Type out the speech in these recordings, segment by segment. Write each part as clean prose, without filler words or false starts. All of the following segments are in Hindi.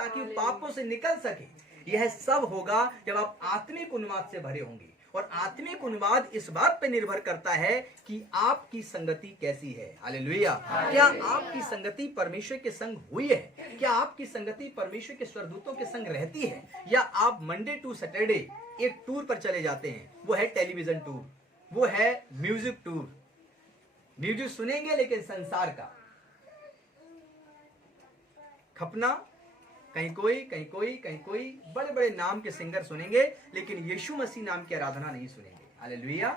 ताकि वो पापों से निकल सके। यह सब होगा जब आप आत्मिक उन्माद से भरे होंगे। और आत्मिक उन्माद इस बात पर निर्भर करता है कि आपकी संगति कैसी है। हालेलुया। क्या आपकी संगति परमेश्वर के संग हुई है? क्या आपकी संगति परमेश्वर के स्वर्गदूतों के संग रहती है? या आप मंडे टू सैटरडे एक टूर पर चले जाते हैं? वो है टेलीविजन टूर, वो है म्यूजिक टूर। म्यूजिक सुनेंगे लेकिन संसार का खपना, कहीं कोई बड़े बड़े नाम के सिंगर सुनेंगे लेकिन यीशु मसीह नाम की आराधना नहीं सुनेंगे। हालेलुया।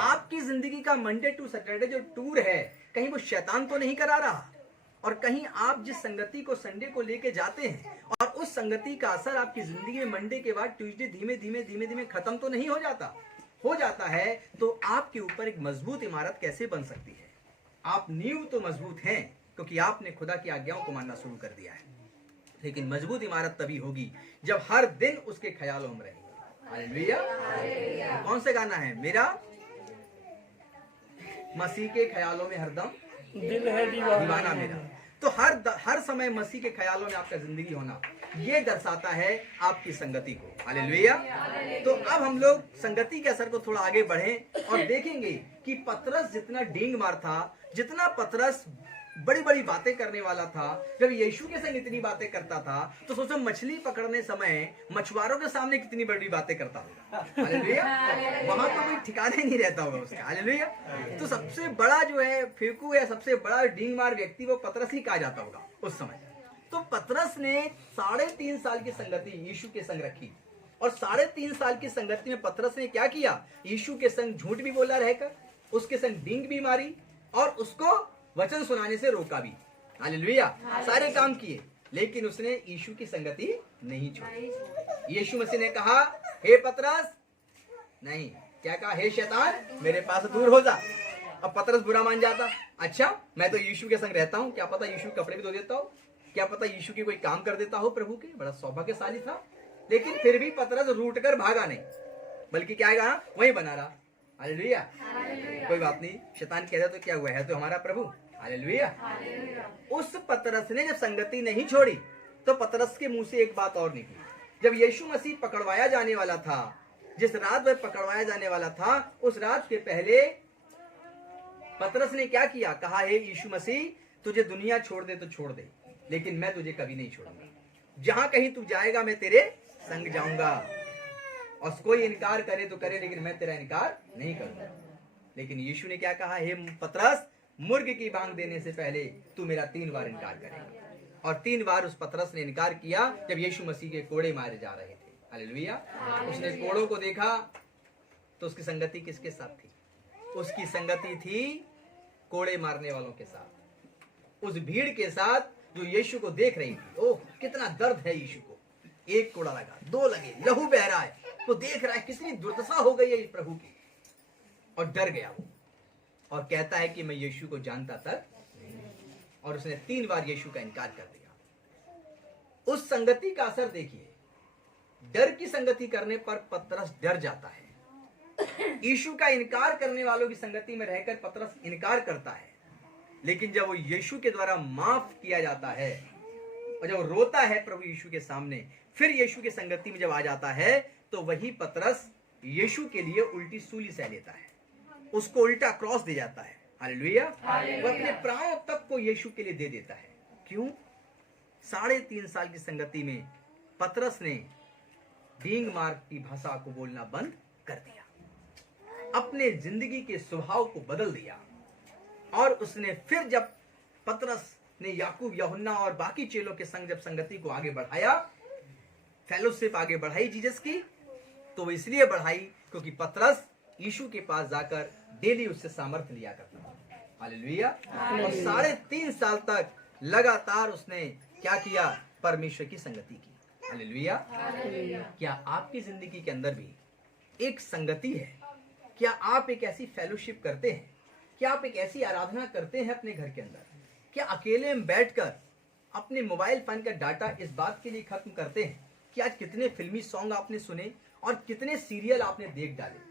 आपकी जिंदगी का मंडे टू सैटरडे जो टूर है, कहीं वो शैतान तो नहीं करा रहा? और कहीं आप जिस संगति को संडे को लेके जाते हैं और उस संगति का असर आपकी जिंदगी में मंडे के बाद ट्यूसडे धीमे धीमे खत्म तो नहीं हो जाता? हो जाता है। तो आपके ऊपर एक मजबूत इमारत कैसे बन सकती है? आप नींव तो मजबूत हैं क्योंकि आपने खुदा की आज्ञाओं को मानना शुरू कर दिया है, लेकिन मजबूत इमारत तभी होगी जब हर दिन उसके ख्यालों में रहेंगे। हालेलुया। कौन से गाना है? मेरा मसीह के ख्यालों में हरदम दिल है दीवाना मेरा। तो हर समय मसीह के ख्यालों में आपका जिंदगी होना, ये दर्शाता है आपकी संगति को। हालेलुया। तो अब हम लोग संगति के असर को थोड़ा आगे बढ़ें और देखेंगे कि पतरस जितना डींग मार था, जितना पतरस बड़ी बड़ी बातें करने वाला था, जब यीशु के संग इतनी बातें करता था तो सोचो मछली पकड़ने समय मछुआरों के सामने कितनी बड़ी बातें करता होगा। हालेलुया। वहां तो कोई ठिकाने नहीं रहता होगा उसका। हालेलुया। तो सबसे बड़ा जो है फेंकू या सबसे बड़ा डींग मार व्यक्ति वो पतरस ही कहा जाता होगा उस समय। तो पतरस ने 3.5 साल की संगति यीशु के संग रखी और 3.5 साल की संगति में पतरस ने क्या किया? यीशु के संग झूठ भी बोला रहकर, उसके संग डींग भी मारी और उसको वचन सुनाने से रोका भी। हालेलुया। सारे काम किए लेकिन उसने यीशु की संगति नहीं छोड़ी। यीशु मसीह ने कहा, हे पतरस, नहीं, क्या कहा? हे शैतान, मेरे पास दूर हो जा। अब पतरस बुरा मान जाता, अच्छा मैं तो यीशु के संग रहता हूँ, क्या पता यीशु कपड़े भी धो देता हो, क्या पता यीशु की कोई काम कर देता हो प्रभु के। बड़ा सौभाग्यशाली था। लेकिन फिर भी पतरस रूट कर भागा नहीं, बल्कि क्या कहा? वहीं बना रहा। हालेलुया। कोई बात नहीं, शैतान कह रहा तो क्या हुआ, है तो हमारा प्रभु। हालेलुया। उस पतरस ने जब संगति नहीं छोड़ी तो पतरस के मुंह से एक बात और निकली। जब यीशु मसीह पकड़वाया जाने वाला था, जिस रात वह पकड़वाया जाने वाला था, उस रात के पहले पतरस ने क्या किया? कहा, हे यीशु मसीह, तुझे दुनिया छोड़ दे तो छोड़ दे, लेकिन मैं तुझे कभी नहीं छोड़ूंगा। जहां कहीं तू जाएगा मैं तेरे संग जाऊंगा, और कोई इनकार करे तो करे, लेकिन मैं तेरा इनकार नहीं करूंगा। लेकिन यीशु ने क्या कहा? हे पतरस, मुर्ग की बांग देने से पहले तू मेरा 3 बार इनकार करेगा। और 3 बार उस पतरस ने इनकार किया जब यीशु मसीह के कोड़े मारे जा रहे थे। हालेलुया। उसने कोड़ों को देखा तो उसकी संगति किसके साथ थी? उसकी संगति थी कोड़े मारने वालों के साथ, उस भीड़ के साथ जो यीशु को देख रही थी। ओह, कितना दर्द है यीशु को। 1 कोड़ा लगा, 2 लगे, लहू बह रहा है, वो देख रहा है कितनी दुर्दशा हो गई है प्रभु की, और डर गया वो और कहता है कि मैं यीशु को जानता तक नहीं। और उसने 3 बार यीशु का इनकार कर दिया। उस संगति का असर देखिए। डर की संगति करने पर पतरस डर जाता है। यीशु का इनकार करने वालों की संगति में रहकर पतरस इनकार करता है, लेकिन जब वो यीशु के द्वारा माफ किया जाता है और जब रोता है प्रभु यीशु के सामने, फिर यीशु की संगति में जब आ जाता है, तो वही पतरस यीशु के लिए उल्टी सूली सह लेता है, उसको उल्टा क्रॉस दे जाता है। हालेलुया। वो अपने प्राणों तक को यीशु के लिए दे देता है। क्यों? 3.5 साल की संगति में पतरस ने डींग मार की भाषा को बोलना बंद कर दिया, अपने जिंदगी के स्वभाव को बदल दिया। और उसने फिर जब पतरस ने याकूब, यूहन्ना और बाकी चेलों के संग जब संगति को आगे बढ़ाया, फेलोशिप आगे बढ़ाई जीसस की, तो वो इसलिए बढ़ाई क्योंकि पतरस यीशु के पास जाकर डेली उससे सामर्थ्य लिया करता था। हालेलुया। और 3.5 साल तक लगातार उसने क्या किया? परमेश्वर की संगति की। हालेलुया। क्या आपकी जिंदगी के अंदर भी एक संगति है? क्या आप एक ऐसी फेलोशिप करते हैं? क्या आप एक ऐसी आराधना करते हैं अपने घर के अंदर? क्या अकेले में बैठकर अपने मोबाइल फोन का डाटा इस बात के लिए खत्म करते हैं कि आज कितने फिल्मी सॉन्ग आपने सुने और कितने सीरियल आपने देख डाले?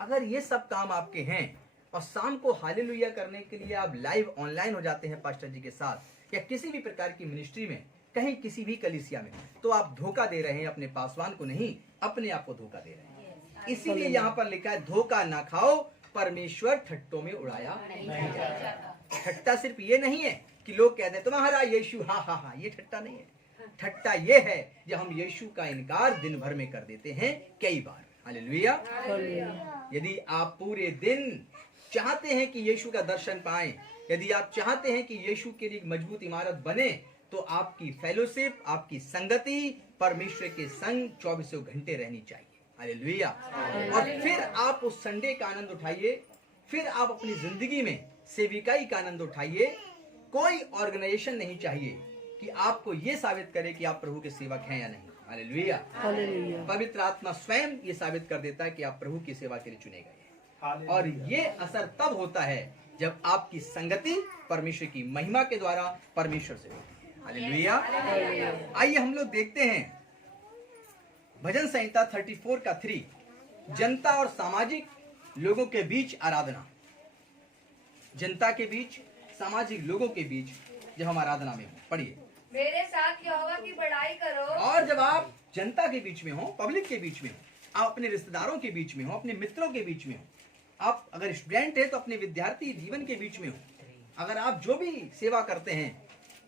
अगर ये सब काम आपके हैं और शाम को हालेलुया करने के लिए आप लाइव ऑनलाइन हो जाते हैं पास्टर जी के साथ या किसी भी प्रकार की मिनिस्ट्री में, कहीं किसी भी कलीसिया में, तो आप धोखा दे रहे हैं अपने पासवान को नहीं, अपने आप को धोखा दे रहे हैं। इसीलिए यहाँ पर लिखा है धोखा ना खाओ, परमेश्वर ठट्टों में उड़ाया नहीं जाता। ठट्टा सिर्फ ये नहीं है कि लोग कहते हैं तुम्हारा यीशु हा हा हा, ये ठट्टा नहीं है। ठट्टा ये है जब हम यीशु का इनकार दिन भर में कर देते हैं कई बार। हालेलुया। यदि आप पूरे दिन चाहते हैं कि यीशु का दर्शन पाएं, यदि आप चाहते हैं कि यीशु के लिए एक मजबूत इमारत बने, तो आपकी फेलोशिप, आपकी संगति परमेश्वर के संग 24 घंटे रहनी चाहिए। हालेलुया। और फिर आप उस संडे का आनंद उठाइए, फिर आप अपनी जिंदगी में सेविकाई का आनंद उठाइए। कोई ऑर्गेनाइजेशन नहीं चाहिए कि आपको ये साबित करे कि आप प्रभु के सेवक हैं या नहीं। हालेलुया। पवित्र आत्मा स्वयं ये साबित कर देता है कि आप प्रभु की सेवा के लिए चुने गए हैं। और ये असर तब होता है जब आपकी संगति परमेश्वर की महिमा के द्वारा परमेश्वर से होती है। हालेलुया। आइए हम लोग देखते हैं भजन संहिता 34 का 3, जनता और सामाजिक लोगों के बीच आराधना। जनता के बीच, सामाजिक लोगों के बीच जब हम आराधना में हो, पढ़िए। मेरे साथ यहोवा की बड़ाई करो। और जब आप जनता के बीच में हो, पब्लिक के बीच में हो, आप अपने रिश्तेदारों के बीच में हो, अपने मित्रों के बीच में हो, आप अगर स्टूडेंट है तो अपने विद्यार्थी जीवन के बीच में हो, अगर आप जो भी सेवा करते हैं,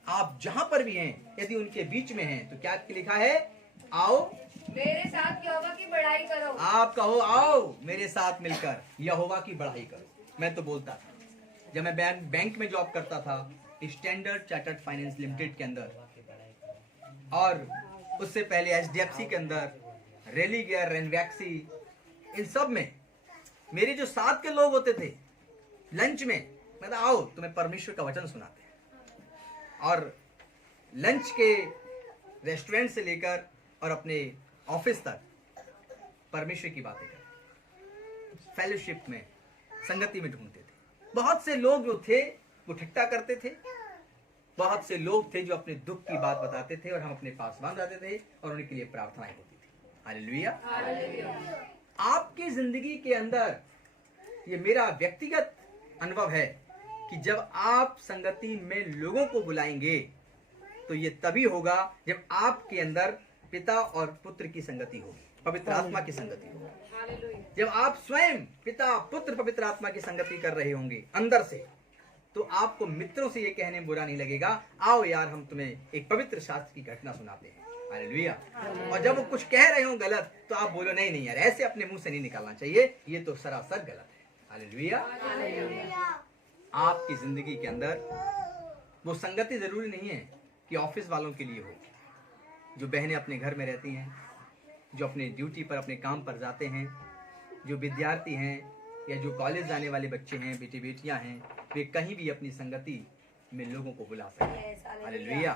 आप जहां पर भी हैं, यदि उनके बीच में हैं, तो क्या लिखा है? आओ मेरे साथ यहोवा की बड़ाई करो। आप कहो आओ मेरे साथ मिलकर यहोवा की बड़ाई करो। मैं तो बोलता था जब मैं बैंक में जॉब करता था, स्टैंडर्ड चार्टर्ड फाइनेंस लिमिटेड के अंदर, और उससे पहले HDFC के अंदर, रेलीगेयर, रेनवैक्सी, इन सब में मेरे जो साथ के लोग होते थे, लंच में मैं तो आओ तुम्हें परमेश्वर का वचन सुनाते हैं। और लंच के रेस्टोरेंट से लेकर और अपने ऑफिस तक परमेश्वर की बातें करते, फेलोशिप में, संगति में ढूंढते थे। बहुत से लोग जो थे वो ठट्टा करते थे, बहुत से लोग थे जो अपने दुख की बात बताते थे और हम अपने पास बांध आते थे और उनके लिए प्रार्थनाएं होती थी। हालेलुया। आपकी जिंदगी के अंदर ये मेरा व्यक्तिगत अनुभव है कि जब आप संगति में लोगों को बुलाएंगे तो ये तभी होगा जब आपके अंदर पिता और पुत्र की संगति होगी, पवित्र आत्मा की संगति होगी। जब आप स्वयं पिता, पुत्र, पवित्र आत्मा की संगति कर रहे होंगे अंदर से, तो आपको मित्रों से ये कहने में बुरा नहीं लगेगा, आओ यार हम तुम्हें एक पवित्र शास्त्र की घटना सुनाते हैं। हालेलुया। और जब वो कुछ कह रहे हो गलत, तो आप बोलो नहीं नहीं यार, ऐसे अपने मुंह से नहीं निकालना चाहिए, ये तो सरासर गलत है। हालेलुया। आपकी जिंदगी के अंदर वो संगति जरूरी नहीं है कि ऑफिस वालों के लिए हो, जो बहनें अपने घर में रहती हैं, जो अपने ड्यूटी पर, अपने काम पर जाते हैं, जो विद्यार्थी हैं या जो कॉलेज जाने वाले बच्चे हैं, बेटे बेटियां हैं, वे कहीं भी अपनी संगति में लोगों को बुला सकते हैं। हालेलुया।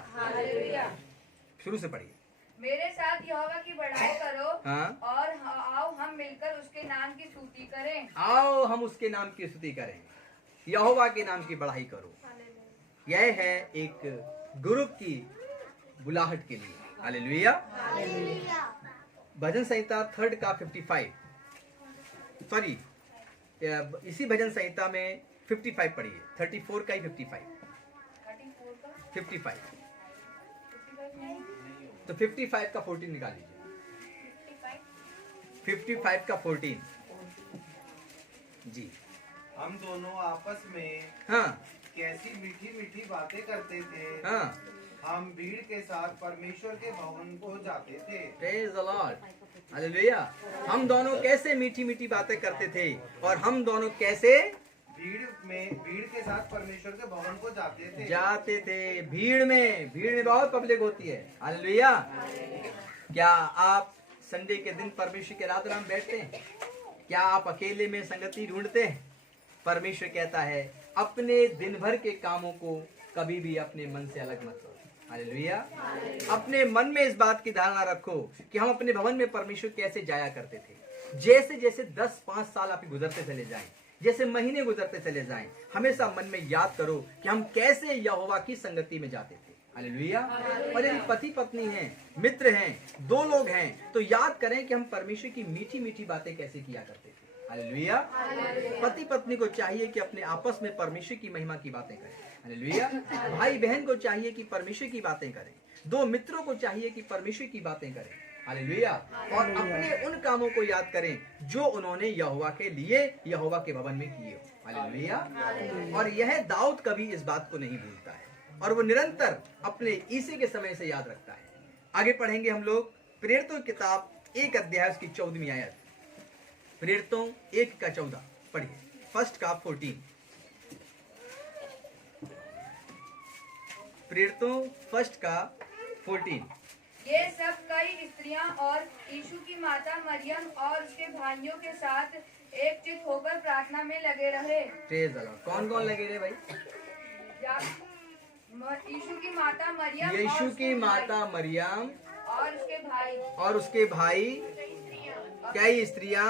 शुरू से पढ़िए। मेरे साथ यहोवा की बड़ाई करो। हाँ? और आओ हम मिलकर उसके नाम की स्तुति करें। आओ हम उसके नाम की स्तुति करें, यहोवा के नाम की बढ़ाई करो। यह है एक ग्रुप की बुलाहट के लिए। हालेलुया। भजन संहिता 3 का 55, सॉरी इसी भजन संहिता में 55 पढ़िए, 34 का ही 55, 55 तो 55 का 14 निकाल लीजिए। 55 का 14 जी। हम दोनों आपस में हाँ कैसी मीठी मीठी बातें करते थे। हाँ, हम भीड़ के साथ परमेश्वर के भवन को जाते थे। Praise the Lord. हालेलुया। हम दोनों कैसे मीठी मीठी बातें करते थे, और हम दोनों कैसे भीड़ के साथ परमेश्वर के भवन को जाते थे। भीड़ में बहुत पब्लिक होती है। हालेलुया। क्या आप संडे के दिन परमेश्वर के आराधना में बैठते हैं? क्या आप अकेले में संगति ढूंढते हैं? परमेश्वर कहता है अपने दिन भर के कामों को कभी भी अपने मन से अलग मत करो। हालेलुया। अपने मन में इस बात की धारणा रखो कि हम अपने भवन में परमेश्वर कैसे जाया करते थे। जैसे जैसे 10-5 साल आप गुजरते चले जाएं, जैसे महीने गुजरते चले जाएं, हमेशा मन में याद करो कि हम कैसे यहोवा की संगति में जाते थे। हालेलुया। और यदि पति पत्नी हैं, मित्र हैं, 2 लोग हैं, तो याद करें कि हम परमेश्वर की मीठी मीठी बातें कैसे किया करते थे। हालेलुया। पति पत्नी को चाहिए कि अपने आपस में परमेश्वर की महिमा की बातें करें। हालेलुया। भाई बहन को चाहिए कि परमेश्वर की बातें करें। दो मित्रों को चाहिए कि परमेश्वर की बातें करें, हालेलुया, और अपने उन कामों को याद करें जो उन्होंने यहोवा के लिए यहोवा के भवन में किए हो, हालेलुया। और यह दाऊद कभी इस बात को नहीं भूलता है और वो निरंतर अपने ईसे के समय से याद रखता है। आगे पढ़ेंगे हम लोग प्रेरितों की किताब 1 अध्याय उसकी 14वीं आयत। प्रेरितों 1:14 पढ़िए, 1:14। प्रेरितों 1:14। ये सब कई स्त्रियां और यीशु की माता मरियम और उसके भाइयों के साथ एक चित होकर प्रार्थना में लगे रहे। Praise the Lord. कौन कौन लगे रहे भाई? यीशु की माता मरियम, यीशु की माता मरियम और उसके भाई कई स्त्रियां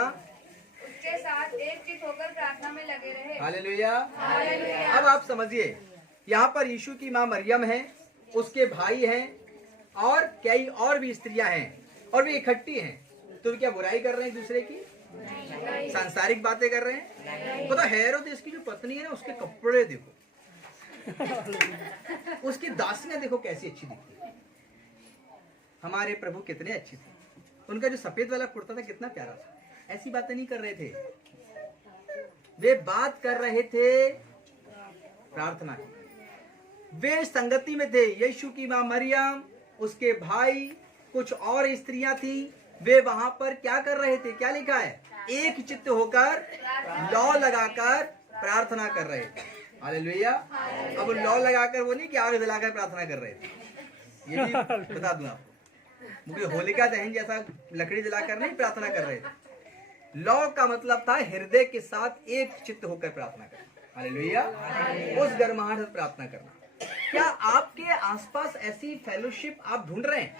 उसके साथ एक चित होकर प्रार्थना में लगे रहे। हालेलुया। हालेलुया। अब आप समझिए, यहाँ पर यीशु की माँ मरियम है, उसके भाई हैं और कई और भी स्त्रियां हैं और वे इकट्ठी हैं। तो क्या बुराई कर रहे हैं दूसरे की? सांसारिक बातें कर रहे हैं। पता हेरोदेस की जो पत्नी है ना, उसके कपड़े देखो, उसकी दासियां देखो कैसी अच्छी दिखती है। हमारे प्रभु कितने अच्छे थे, उनका जो सफेद वाला कुर्ता था कितना प्यारा था। ऐसी बातें नहीं कर रहे थे, वे बात कर रहे थे प्रार्थना की। वे संगति में थे। यीशु की माँ मरियम, उसके भाई, कुछ और स्त्रियां थी। वे वहां पर क्या कर रहे थे? क्या लिखा है? एक चित्त होकर लौ लगाकर प्रार्थना कर रहे थे। हालेलुया। अब लौ लगाकर वो नहीं कि आग जलाकर प्रार्थना कर रहे थे, ये भी बता दूं आपको। मुझे होलिका दहन जैसा लकड़ी जलाकर नहीं प्रार्थना कर रहे थे। लौ का मतलब था हृदय के साथ एक चित्त होकर प्रार्थना करना। हालेलुया। उस गर्माहट से प्रार्थना करना। क्या आपके आसपास ऐसी फेलोशिप आप ढूंढ रहे हैं?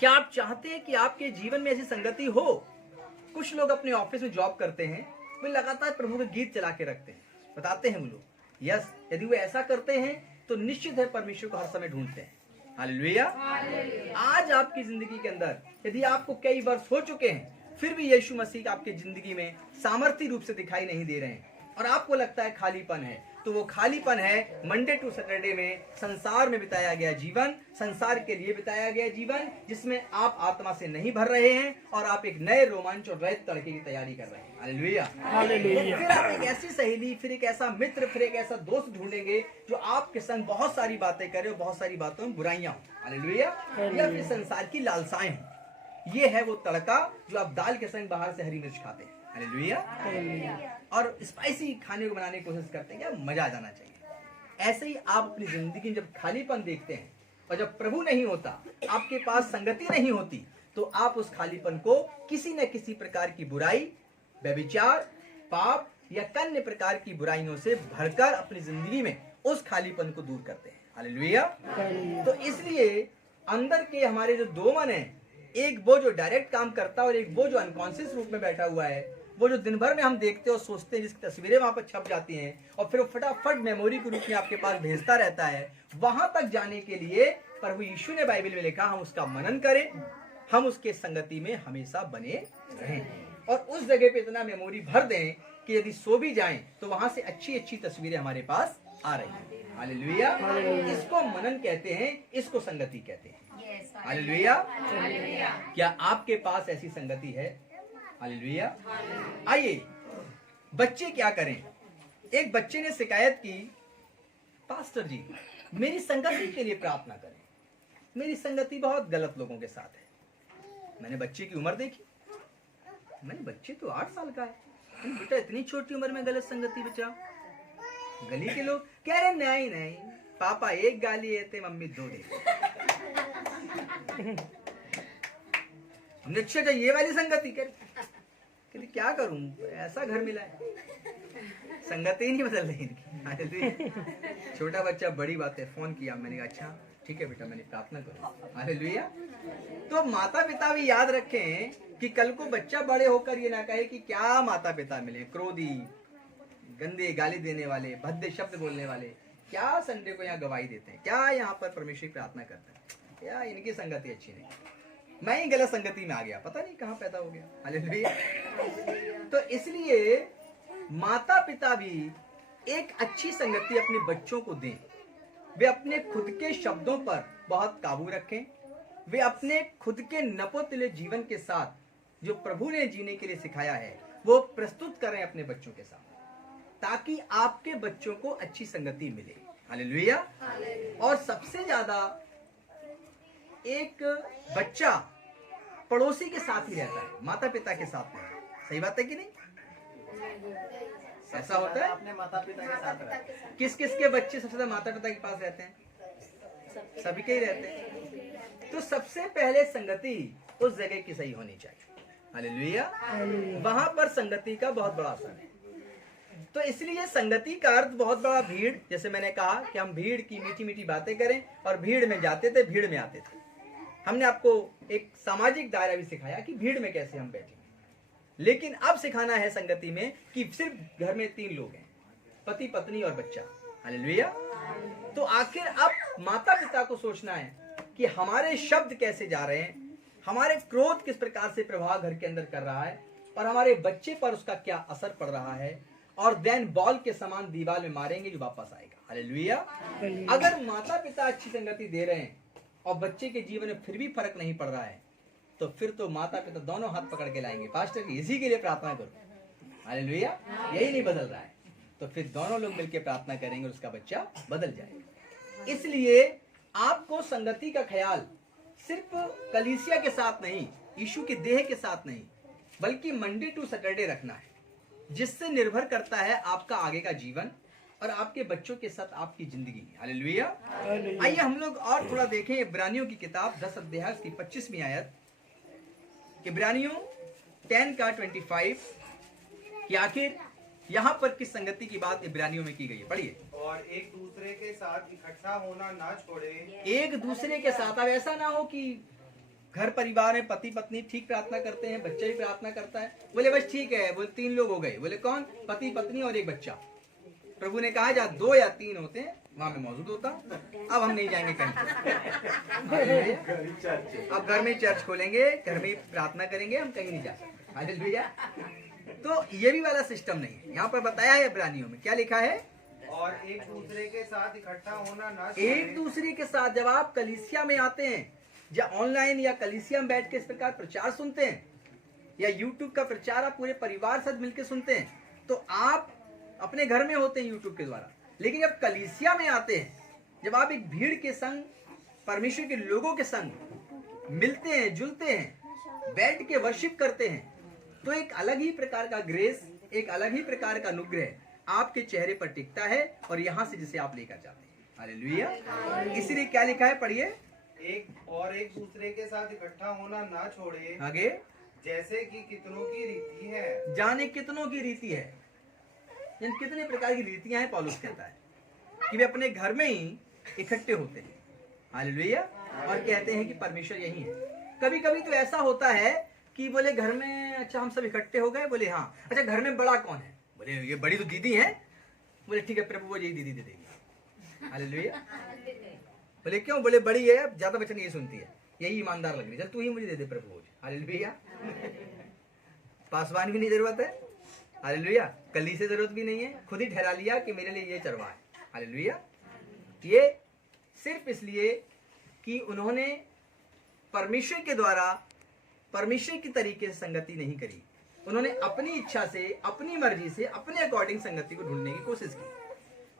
क्या आप चाहते हैं कि आपके जीवन में ऐसी संगति हो? कुछ लोग अपने ऑफिस में जॉब करते हैं, वे लगातार प्रभु के गीत चला के रखते हैं, बताते हैं वो लोग। यस, यदि वो ऐसा करते हैं तो निश्चित है परमेश्वर को हर समय ढूंढते हैं। हालेलुया। आज आपकी जिंदगी के अंदर यदि आपको कई वर्ष हो चुके हैं फिर भी यीशु मसीह आपकी जिंदगी में सामर्थ्य रूप से दिखाई नहीं दे रहे हैं और आपको लगता है खालीपन है, तो वो खालीपन है मंडे टू सैटरडे में संसार में बिताया गया जीवन, संसार के लिए बिताया गया जीवन, जिसमें आप आत्मा से नहीं भर रहे हैं और आप एक नए रोमांच और नए तड़के की तैयारी कर रहे हैं। हालेलुया। तो फिर आप एक ऐसी सहेली, फिर एक ऐसा मित्र, फिर एक ऐसा दोस्त ढूंढेंगे जो आपके संग बहुत सारी बातें करे और बहुत सारी बातों में बुराइयां हो। हालेलुया। या फिर संसार की लालसाएं हो। ये है वो तड़का जो आप दाल के संग बाहर से हरी मिर्च खाते हैं। हालेलुया। और स्पाइसी खाने को बनाने की कोशिश करते हैं, क्या मजा आ जाना चाहिए। ऐसे ही आप अपनी जिंदगी में जब खालीपन देखते हैं और जब प्रभु नहीं होता, आपके पास संगति नहीं होती, तो आप उस खालीपन को किसी न किसी प्रकार की बुराई, व्यभिचार, पाप या अन्य प्रकार की बुराइयों से भरकर अपनी जिंदगी में उस खालीपन को दूर करते हैं। हालेलुया। तो इसलिए अंदर के हमारे जो दो मन है, एक वो जो डायरेक्ट काम करता है और एक वो जो अनकॉन्शियस रूप में बैठा हुआ है, वो जो दिन भर में हम देखते और सोचते हैं, जिसकी तस्वीरें वहां पर छप जाती हैं और फिर वो फटाफट मेमोरी के रूप में आपके पास भेजता रहता है। वहां तक जाने के लिए प्रभु यीशु ने बाइबल में लिखा, हम उसका मनन करें, हम उसके संगति में हमेशा बने रहें और उस जगह पे इतना मेमोरी भर दें कि यदि सो भी जाएं तो वहां से अच्छी अच्छी तस्वीरें हमारे पास आ रही हैं। हालेलुया। इसको मनन कहते हैं, इसको संगति कहते हैं। हालेलुया। क्या आपके पास ऐसी संगति है? हालेलुया। आइए, बच्चे क्या करें? एक बच्चे ने शिकायत की, पास्टर जी मेरी संगति के लिए प्रार्थना करें, मेरी संगति बहुत गलत लोगों के साथ है। मैंने बच्चे की उम्र देखी, मैंने बच्चे तो 8 साल का है, बेटा इतनी छोटी उम्र में गलत संगति बचा। गली के लोग कह रहे नहीं नहीं, पापा एक गाली देते, मम्मी 2 देते। हमने अच्छा ये वाली संगति कर, क्या करूं, ऐसा घर मिला है, संगति ही नहीं बदल रही इनकी। छोटा बच्चा बड़ी बात है, फोन किया, मैंने कहा अच्छा ठीक है बेटा, मैंने प्रार्थना करूं। हालेलुया। तो माता पिता भी याद रखें कि कल को बच्चा बड़े होकर ये ना कहे कि क्या माता पिता मिले, क्रोधी, गंदे गाली देने वाले, भद्दे शब्द बोलने वाले, क्या संडे को यहाँ गवाही देते हैं, क्या यहाँ पर परमेश्वर की प्रार्थना करते हैं, क्या इनकी संगति अच्छी नहीं, मैं ही गलत संगति में आ गया, पता नहीं कहाँ पैदा हो गया। हालेलुया। तो इसलिए माता पिता भी एक अच्छी संगति अपने बच्चों को दें वे अपने खुद के शब्दों पर बहुत काबू रखें। वे अपने खुद के नपोतले जीवन के साथ जो प्रभु ने जीने के लिए सिखाया है वो प्रस्तुत करें अपने बच्चों के साथ, ताकि आपके बच्चों को अच्छी संगति मिले। हालेलुया। और सबसे ज्यादा एक बच्चा पड़ोसी के साथ ही रहता है, माता पिता के साथ नहीं। सही बात है कि नहीं? ऐसा होता है। अपने माता पिता के साथ रहते हैं। किस किस के बच्चे सबसे ज्यादा माता पिता के पास रहते हैं? सभी के ही रहते हैं। तो सबसे पहले संगति उस जगह की सही होनी चाहिए। हालेलुया। वहां पर संगति का बहुत बड़ा असर है। तो इसलिए संगति का अर्थ बहुत बड़ा भीड़, जैसे मैंने कहा कि हम भीड़ की मीठी मीठी बातें करें, और भीड़ में जाते थे, भीड़ में आते थे। हमने आपको एक सामाजिक दायरा भी सिखाया कि भीड़ में कैसे हम बैठेंगे। लेकिन अब सिखाना है संगति में कि सिर्फ घर में 3 लोग हैं, पति पत्नी और बच्चा। हालेलुया। तो आखिर अब माता पिता को सोचना है कि हमारे शब्द कैसे जा रहे हैं, हमारे क्रोध किस प्रकार से प्रभाव घर के अंदर कर रहा है, और हमारे बच्चे पर उसका क्या असर पड़ रहा है, और देन बॉल के समान दीवार में मारेंगे जो वापस आएगा। हालेलुया। अगर माता पिता अच्छी संगति दे रहे हैं और बच्चे के जीवन में फिर भी फर्क नहीं पड़ रहा है, तो फिर तो माता पिता दोनों हाथ पकड़ के लाएंगे, पास्टर जी इसी के लिए प्रार्थना करो। हालेलुया। यही नहीं बदल रहा है, तो फिर दोनों लोग मिलकर प्रार्थना करेंगे और उसका बच्चा बदल जाएगा। इसलिए आपको संगति का ख्याल सिर्फ कलीसिया के साथ नहीं, यीशु के देह के साथ नहीं, बल्कि मंडे टू सैटरडे रखना है, जिससे निर्भर करता है आपका आगे का जीवन और आपके बच्चों के साथ आपकी जिंदगी। हालेलुया। आइए हम लोग और थोड़ा देखें इब्रानियों की किताब 10 अध्याय की 25वीं आयत, इब्रानियों 10 का 25 कि आखिर यहाँ पर किस संगति की बात इब्रानियों में की गई है। पढ़िए। और एक दूसरे के साथ इकट्ठा होना ना छोड़े। एक दूसरे के साथ। अब ऐसा ना हो कि घर परिवार में पति पत्नी ठीक प्रार्थना करते हैं, बच्चा भी प्रार्थना करता है, बोले बस ठीक है, बोले 3 लोग हो गए, बोले कौन? पति पत्नी और एक बच्चा। प्रभु ने कहा जहाँ 2 या 3 होते हैं वहां में मौजूद होता। अब हम नहीं जाएंगे कहीं। अब घर में चर्च खोलेंगे, घर में प्रार्थना करेंगे, हम कहीं नहीं जा सकते। हालेलुया। तो ये भी वाला सिस्टम नहीं है। यहाँ पर बताया है इब्रानियों में क्या लिखा है? और एक दूसरे के साथ इकट्ठा होना ना छोड़े। एक दूसरे के साथ। जब आप कलीसिया में आते हैं, या ऑनलाइन या कलीसिया में बैठ के इस प्रकार प्रचार सुनते हैं, या यूट्यूब का प्रचार आप पूरे परिवार साथ मिलकर सुनते हैं, तो आप अपने घर में होते हैं यूट्यूब के द्वारा। लेकिन जब कलीसिया में आते हैं, जब आप एक भीड़ के संग, परमेश्वर के लोगों के संग मिलते हैं, जुलते हैं, बैठ के वर्शिप करते हैं, तो एक अलग ही प्रकार का ग्रेस, एक अलग ही प्रकार का अनुग्रह आपके चेहरे पर टिकता है, और यहाँ से जिसे आप लेकर जाते हैं। हालेलुया। इसीलिए क्या लिखा है? पढ़िए। एक दूसरे के साथ इकट्ठा होना ना छोड़े, आगे। जैसे कि कितनों की रीति है। जाने कितनों की रीति है, यानी कितने प्रकार की रीतियां हैं। पौलुस कहता है कि वे अपने घर में ही इकट्ठे होते हैं। हालेलुया। और कहते हैं कि परमेश्वर यही है। कभी कभी तो ऐसा होता है कि बोले घर में, अच्छा हम सब इकट्ठे हो गए, बोले हाँ, अच्छा घर में बड़ा कौन है? बोले ये बड़ी तो दीदी है। बोले ठीक है प्रभु, वो यही दीदी दे देंगे। हालेलुया। बोले क्यों? बोले बड़ी है, ज्यादा वचन ये सुनती है, यही ईमानदार लग रही है, चल तू ही मुझे दे दे प्रभु। हालेलुया। पासवान भी नहीं जरूरत है। हालेलुया। कली से जरूरत भी नहीं है, खुद ही ठहरा लिया कि मेरे लिए ये चरवा है। हालेलुया। ये सिर्फ इसलिए कि उन्होंने परमेश्वर के द्वारा, परमेश्वर की तरीके से संगति नहीं करी, उन्होंने अपनी इच्छा से, अपनी मर्जी से, अपने अकॉर्डिंग संगति को ढूंढने की कोशिश की।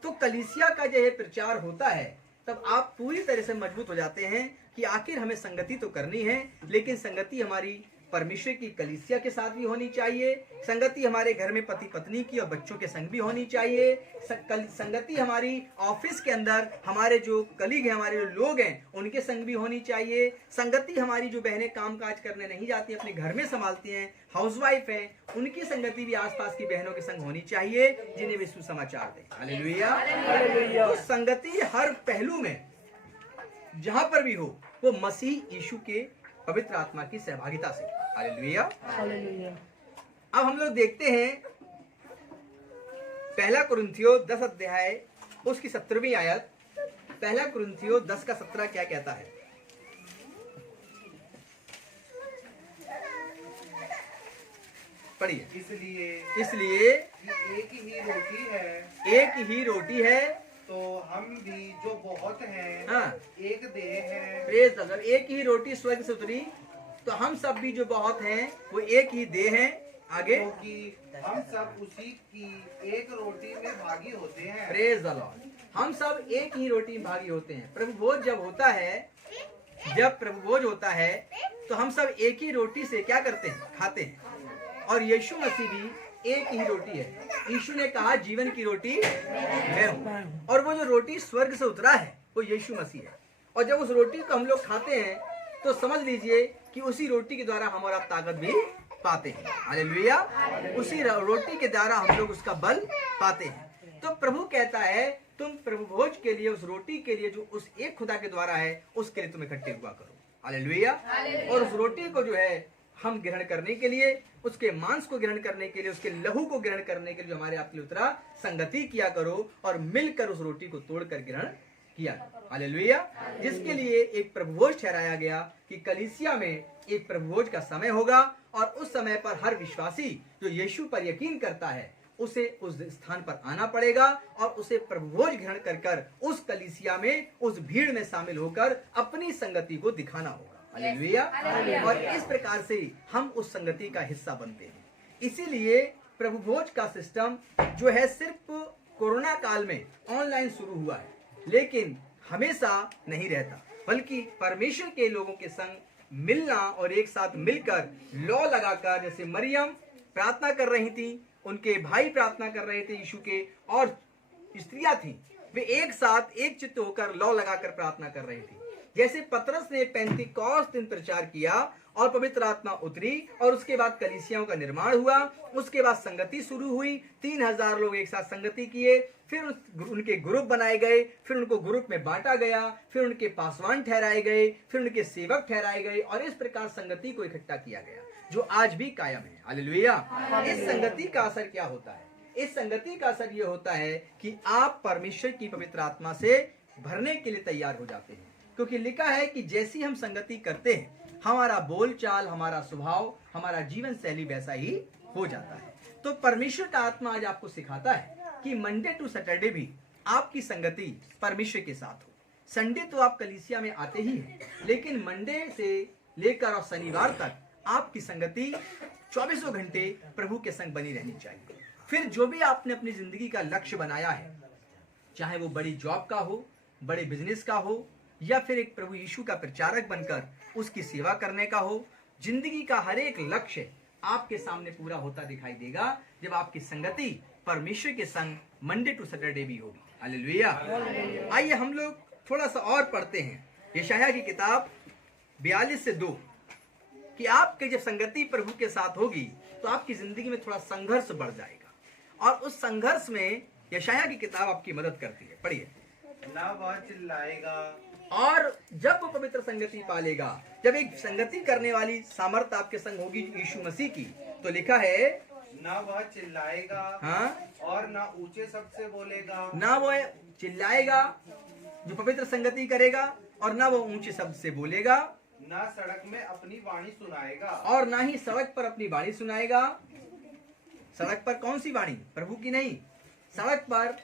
तो कलीसिया का जो है प्रचार होता है, तब आप पूरी तरह से मजबूत हो जाते हैं कि आखिर हमें संगति तो करनी है, लेकिन संगति हमारी परमेश्वर की कलीसिया के साथ भी होनी चाहिए, संगति हमारे घर में पति पत्नी की और बच्चों के संग भी होनी चाहिए, संगति हमारी ऑफिस के अंदर हमारे जो कलीग हैं, हमारे जो लोग हैं, उनके संग भी होनी चाहिए, संगति हमारी जो बहनें काम काज करने नहीं जाती, अपने घर में संभालती हैं, हाउसवाइफ हैं, उनकी संगति भी आसपास की बहनों के संग होनी चाहिए, जिन्हें वे सुसमाचार दें। हालेलुया। तो संगति हर पहलू में जहां पर भी हो, वो मसीह यीशु के पवित्र आत्मा की सहभागिता से। हालेलुया। अब हम लोग देखते हैं 1 कुरिन्थियों 10 अध्याय उसकी 17वीं आयत। 1 कुरिन्थियों 10 का 17 क्या कहता है? पढ़िए। इसलिए कि एक ही रोटी है, एक ही रोटी है, तो हम भी जो बहुत हैं हाँ, एक देह हैं। Praise the Lord. एक ही रोटी स्वर्ग से उतरी, तो हम सब भी जो बहुत हैं वो एक ही देह हैं। आगे, क्योंकि हम सब उसी की एक रोटी में भागी होते हैं। Praise the Lord. हम सब एक ही रोटी में भागी होते हैं। प्रभु भोज जब होता है, जब प्रभु भोज होता है तो हम सब एक ही रोटी से क्या करते हैं? खाते हैं। और यीशु मसीह भी एक ही रोटी है। यीशु ने कहा जीवन की रोटी मैं हूँ, और वो जो रोटी स्वर्ग से उतरा है वो यीशु मसीह है। और जब उस रोटी को हम लोग खाते हैं तो समझ लीजिए कि उसी रोटी के द्वारा हम और आप ताकत भी पाते हैं। हालेलुया। उसी रोटी के द्वारा हम लोग उसका बल पाते हैं। तो प्रभु कहता है तुम प्रभु भोज के लिए, उस रोटी के लिए जो उस एक खुदा के द्वारा है, उसके लिए तुम इकट्ठे हुआ करो। हालेलुया। और उस रोटी को जो है हम ग्रहण करने के लिए, उसके मांस को ग्रहण करने के लिए, उसके लहू को ग्रहण करने के लिए जो हमारे आपके लिए उतरा, संगति किया करो और मिलकर उस रोटी को तोड़कर ग्रहण किया। हालेलुया। जिसके लिए एक प्रभुभोज ठहराया गया कि कलीसिया में एक प्रभुभोज का समय होगा, और उस समय पर हर विश्वासी जो यीशु पर यकीन करता है उसे उस स्थान पर आना पड़ेगा और उसे प्रभुभोज ग्रहण कर कर उस कलीसिया में, उस भीड़ में शामिल होकर अपनी संगति को दिखाना होगा। हालेलुया। और इस प्रकार से हम उस संगति का हिस्सा बनते हैं। इसीलिए प्रभुभोज का सिस्टम जो है सिर्फ कोरोना काल में ऑनलाइन शुरू हुआ है, लेकिन हमेशा नहीं रहता, बल्कि परमेश्वर के लोगों के संग मिलना और एक साथ मिलकर लौ लगाकर, जैसे मरियम प्रार्थना कर रही थी, उनके भाई प्रार्थना कर रहे थे यीशु के, और स्त्रियां थी, वे एक साथ एक चित्त होकर लौ लगाकर प्रार्थना कर रही थी। जैसे पतरस ने पेंतीकोस्त दिन प्रचार किया और पवित्र आत्मा उतरी, और उसके बाद कलीसियाओं का निर्माण हुआ, उसके बाद संगति शुरू हुई, 3000 लोग एक साथ संगति किए, फिर उनके ग्रुप बनाए गए, फिर उनको ग्रुप में बांटा गया, फिर उनके पासवान ठहराए गए, फिर उनके सेवक ठहराए गए, और इस प्रकार संगति को इकट्ठा किया गया जो आज भी कायम है। हालेलुया। इस संगति का असर क्या होता है? इस संगति का असर यह होता है कि आप परमेश्वर की पवित्र आत्मा से भरने के लिए तैयार हो जाते हैं, क्योंकि लिखा है कि जैसी हम संगति करते हैं हमारा बोलचाल, हमारा स्वभाव, हमारा जीवन शैली वैसा ही हो जाता है। तो परमेश्वर का आत्मा आज आपको सिखाता है कि मंडे टू सैटरडे भी आपकी संगति परमेश्वर के साथ हो। संडे तो आप कलीसिया में आते ही हैं, लेकिन मंडे से लेकर और शनिवार तक आपकी संगति 24 घंटे प्रभु के संग बनी रहनी चाहिए। फिर जो भी आपने अपनी जिंदगी का लक्ष्य बनाया है, चाहे वो बड़ी जॉब का हो, बड़े बिजनेस का हो, या फिर एक प्रभु यीशु का प्रचारक बनकर उसकी सेवा करने का हो, जिंदगी का हर एक लक्ष्य आपके सामने पूरा होता दिखाई देगा जब आपकी संगति परमेश्वर के संग मंडे टू सैटरडे भी होगी। हालेलुया। आइए हम लोग थोड़ा सा और पढ़ते हैं यशायाह की किताब 42 से 2, कि आपके जब संगति प्रभु के साथ होगी तो आपकी जिंदगी में थोड़ा संघर्ष बढ़ जाएगा, और उस संघर्ष में यशायाह की किताब आपकी मदद करती है। पढ़िए। ना वह चिल्लाएगा, और जब वो पवित्र संगति पालेगा, जब एक संगति करने वाली सामर्थ आपके संग होगी यीशु मसीह की, तो लिखा है ना वह चिल्लाएगा, हाँ, और ना ऊंचे शब्द से बोलेगा, ना वो चिल्लाएगा जो पवित्र संगति करेगा, और ना वो ऊंचे शब्द से बोलेगा, ना सड़क में अपनी वाणी सुनाएगा, और ना ही सड़क पर अपनी वाणी सुनाएगा। सड़क पर कौन सी वाणी? प्रभु की नहीं। सड़क पर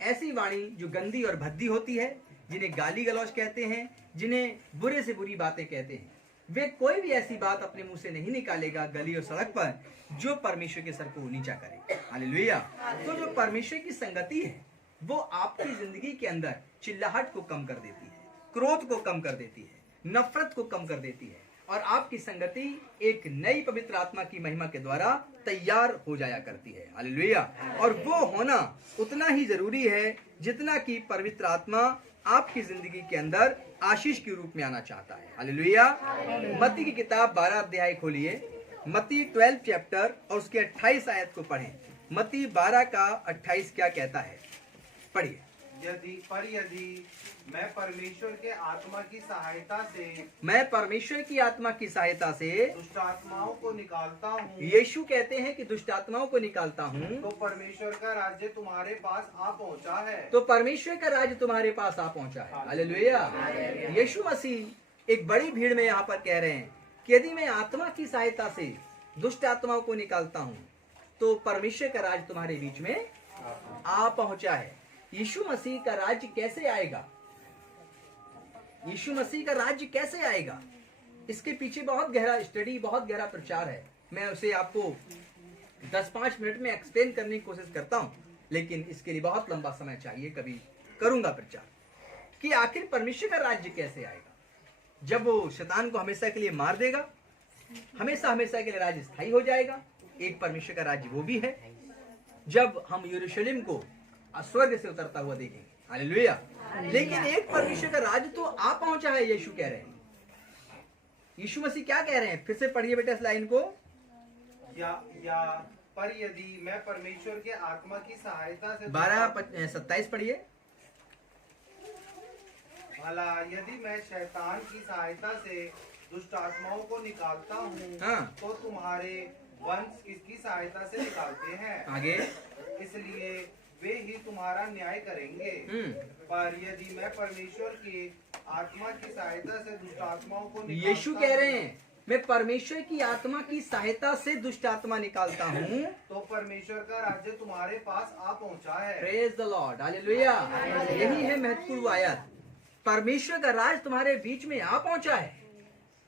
ऐसी वाणी जो गंदी और भद्दी होती है, जिन्हें गाली गलौज कहते हैं, जिन्हें बुरे से बुरी बातें कहते हैं, वे कोई भी ऐसी बात अपने मुंह से नहीं निकालेगा गली और सड़क पर जो परमेश्वर के सर को नीचा करे। हालेलुया। तो जो परमेश्वर की संगति है वो आपकी जिंदगी के अंदर चिल्लाहट को कम कर देती है, क्रोध को कम कर देती है, नफरत को कम कर देती है, और आपकी संगति एक नई पवित्र आत्मा की महिमा के द्वारा तैयार हो जाया करती है। हालेलुया। और वो होना उतना ही जरूरी है जितना कि पवित्र आत्मा आपकी जिंदगी के अंदर आशीष के रूप में आना चाहता है। हालेलुया। मत्ती की किताब 12 अध्याय खोलिए, मत्ती 12 चैप्टर और उसके 28 आयत को पढ़ें। मत्ती 12 का 28 क्या कहता है? पढ़िए। यदि मैं परमेश्वर के आत्मा की सहायता से, मैं परमेश्वर की आत्मा की सहायता से दुष्ट आत्माओं को निकालता हूँ, यीशु कहते हैं कि दुष्ट आत्माओं को निकालता हूँ, तो परमेश्वर का राज्य तुम्हारे पास आ पहुँचा है। तो परमेश्वर का राज्य तुम्हारे पास आ पहुँचा है। हालेलुया। यीशु मसीह एक बड़ी भीड़ में यहाँ पर कह रहे हैं कि यदि मैं आत्मा की सहायता से दुष्ट आत्माओं को निकालता हूँ तो परमेश्वर का राज्य तुम्हारे बीच में आ पहुँचा है। यीशु मसीह का राज्य कैसे आएगा, यीशु मसीह का राज्य कैसे आएगा, इसके पीछे बहुत गहरा स्टडी, बहुत गहरा प्रचार है। मैं उसे आपको 10-5 मिनट में एक्सप्लेन करने की कोशिश करता हूं, लेकिन इसके लिए बहुत लंबा समय चाहिए। कभी करूंगा प्रचार कि आखिर परमेश्वर का राज्य कैसे आएगा। जब वो शैतान को हमेशा के लिए मार देगा, हमेशा हमेशा के लिए राज्य स्थायी हो जाएगा। एक परमेश्वर का राज्य वो भी है जब हम यरूशलेम को स्वर्ग से उतरता हुआ देखेंगे। हालेलुया। लेकिन एक परमेश्वर का राज्य तो आ पहुंचा है, यीशु कह रहे हैं। यीशु मसीह क्या कह रहे हैं, फिर से पढ़िए बेटा इस लाइन को। या पर यदि मैं परमेश्वर के आत्मा की सहायता से 12:27 पढ़िए। भला यदि मैं शैतान की सहायता से दुष्ट आत्माओं को निकालता हूँ, हाँ। तो तुम्हारे वंश किसकी सहायता से निकालते हैं? आगे। इसलिए वे ही तुम्हारा न्याय करेंगे। पर यदि मैं परमेश्वर की आत्मा की सहायता से दुष्ट आत्माओं को निकालता, यीशु कह रहे हैं मैं परमेश्वर की आत्मा की सहायता से दुष्ट आत्मा निकालता हूँ, तो परमेश्वर का राज्य तुम्हारे पास आ पहुँचा है। Praise the Lord, hallelujah. यही है महत्वपूर्ण आयत, परमेश्वर का राज तुम्हारे बीच में आ पहुंचा है।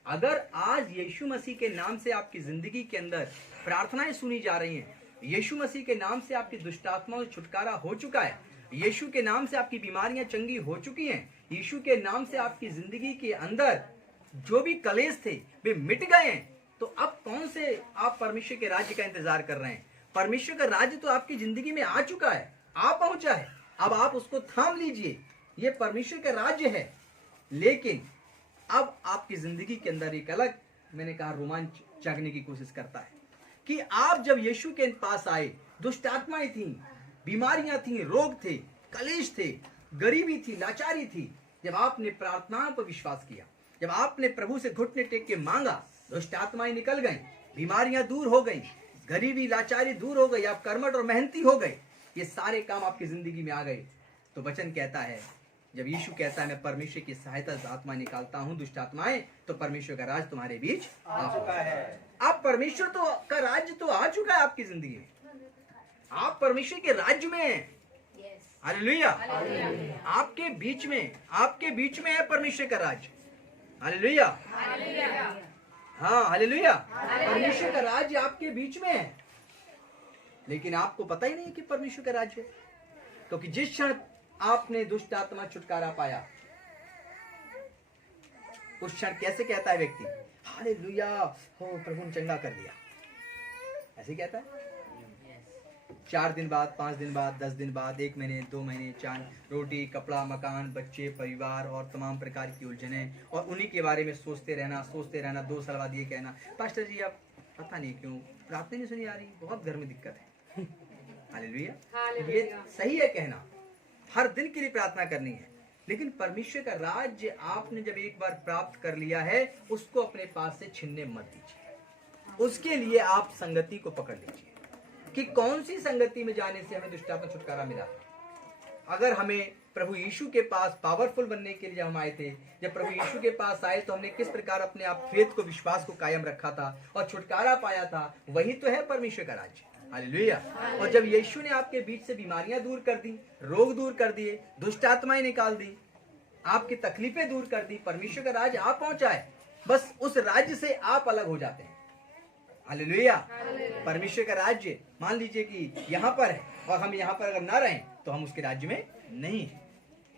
अगर आज यीशु मसीह के नाम से आपकी जिंदगी के अंदर प्रार्थनाएं सुनी जा रही हैं, यीशु मसीह के नाम से आपकी दुष्ट आत्माओं से छुटकारा हो चुका है, यीशु के नाम से आपकी बीमारियां चंगी हो चुकी हैं, यीशु के नाम से आपकी जिंदगी के अंदर जो भी कलेश थे वे मिट गए हैं, तो अब कौन से आप परमेश्वर के राज्य का इंतजार कर रहे हैं? परमेश्वर का राज्य तो आपकी जिंदगी में आ चुका है, आ पहुंचा है। अब आप उसको थाम लीजिए, ये परमेश्वर का राज्य है। लेकिन अब आपकी जिंदगी के अंदर एक अलग, मैंने कहा, रोमांच जागने की कोशिश करता है कि आप जब यीशु के पास आए, दुष्ट आत्माएं थी, बीमारियां थी, रोग थे, कलेश थे, गरीबी थी, लाचारी थी। जब आपने प्रार्थनाओं पर विश्वास किया, जब आपने प्रभु से घुटने टेक के मांगा, दुष्ट आत्माएं निकल गई, बीमारियां दूर हो गई, गरीबी लाचारी दूर हो गई, आप कर्मठ और मेहनती हो गए, ये सारे काम आपकी जिंदगी में आ गए। तो वचन कहता है, जब यीशु कहता है मैं परमेश्वर की सहायता से आत्मा निकालता हूं, दुष्ट आत्माएं, तो परमेश्वर का राज तुम्हारे बीच आ चुका है। आप परमेश्वर तो का राज्य तो आ चुका है आपकी जिंदगी में, आप परमेश्वर के राज्य में हैं। हालेलुया। आपके बीच में है परमेश्वर का राज्य। हालेलुया। हाँ, हालेलुया। परमेश्वर का राज्य आपके बीच में है, लेकिन आपको पता ही नहीं कि परमेश्वर का राज्य है। क्योंकि जिस क्षण आपने दुष्ट आत्मा छुटकारा पाया, उस क्षण कैसे कहता है व्यक्ति, हालेलुया, हो प्रभु ने चंगा कर दिया, ऐसे कहता है। 4 दिन बाद, 5 दिन बाद, 10 दिन बाद, 1 महीने, 2 महीने, 4 रोटी, कपड़ा, मकान, बच्चे, परिवार और तमाम प्रकार की उलझने, और उन्हीं के बारे में सोचते रहना। 2 साल बाद ये कहना, पास्टर जी अब पता नहीं क्यों प्रार्थना नहीं सुनी आ रही, बहुत घर में दिक्कत है। हालेलुया। ये सही है कहना, हर दिन के लिए प्रार्थना करनी है, लेकिन परमेश्वर का राज्य आपने जब एक बार प्राप्त कर लिया है, उसको अपने पास से छीनने मत दीजिए। उसके लिए आप संगति को पकड़ लीजिए कि कौन सी संगति में जाने से हमें दुष्ट आत्मा छुटकारा मिला। अगर हमें प्रभु यीशु के पास पावरफुल बनने के लिए जब हम आए थे, जब प्रभु यीशु के पास आए तो हमने किस प्रकार अपने आप फेथ को, विश्वास को कायम रखा था और छुटकारा पाया था, वही तो है परमेश्वर का राज्य। हालेलुया। और जब यीशु ने आपके बीच से बीमारियां दूर कर दी, रोग दूर कर दिए, दुष्ट आत्माएं निकाल दी, आपकी तकलीफें दूर कर दी, परमेश्वर का राज्य आप पहुंचा है, बस उस राज्य से आप अलग हो जाते हैं। हालेलुया। परमेश्वर का राज्य मान लीजिए कि यहाँ पर है और हम यहाँ पर अगर ना रहें तो हम उसके राज्य में नहीं हैं।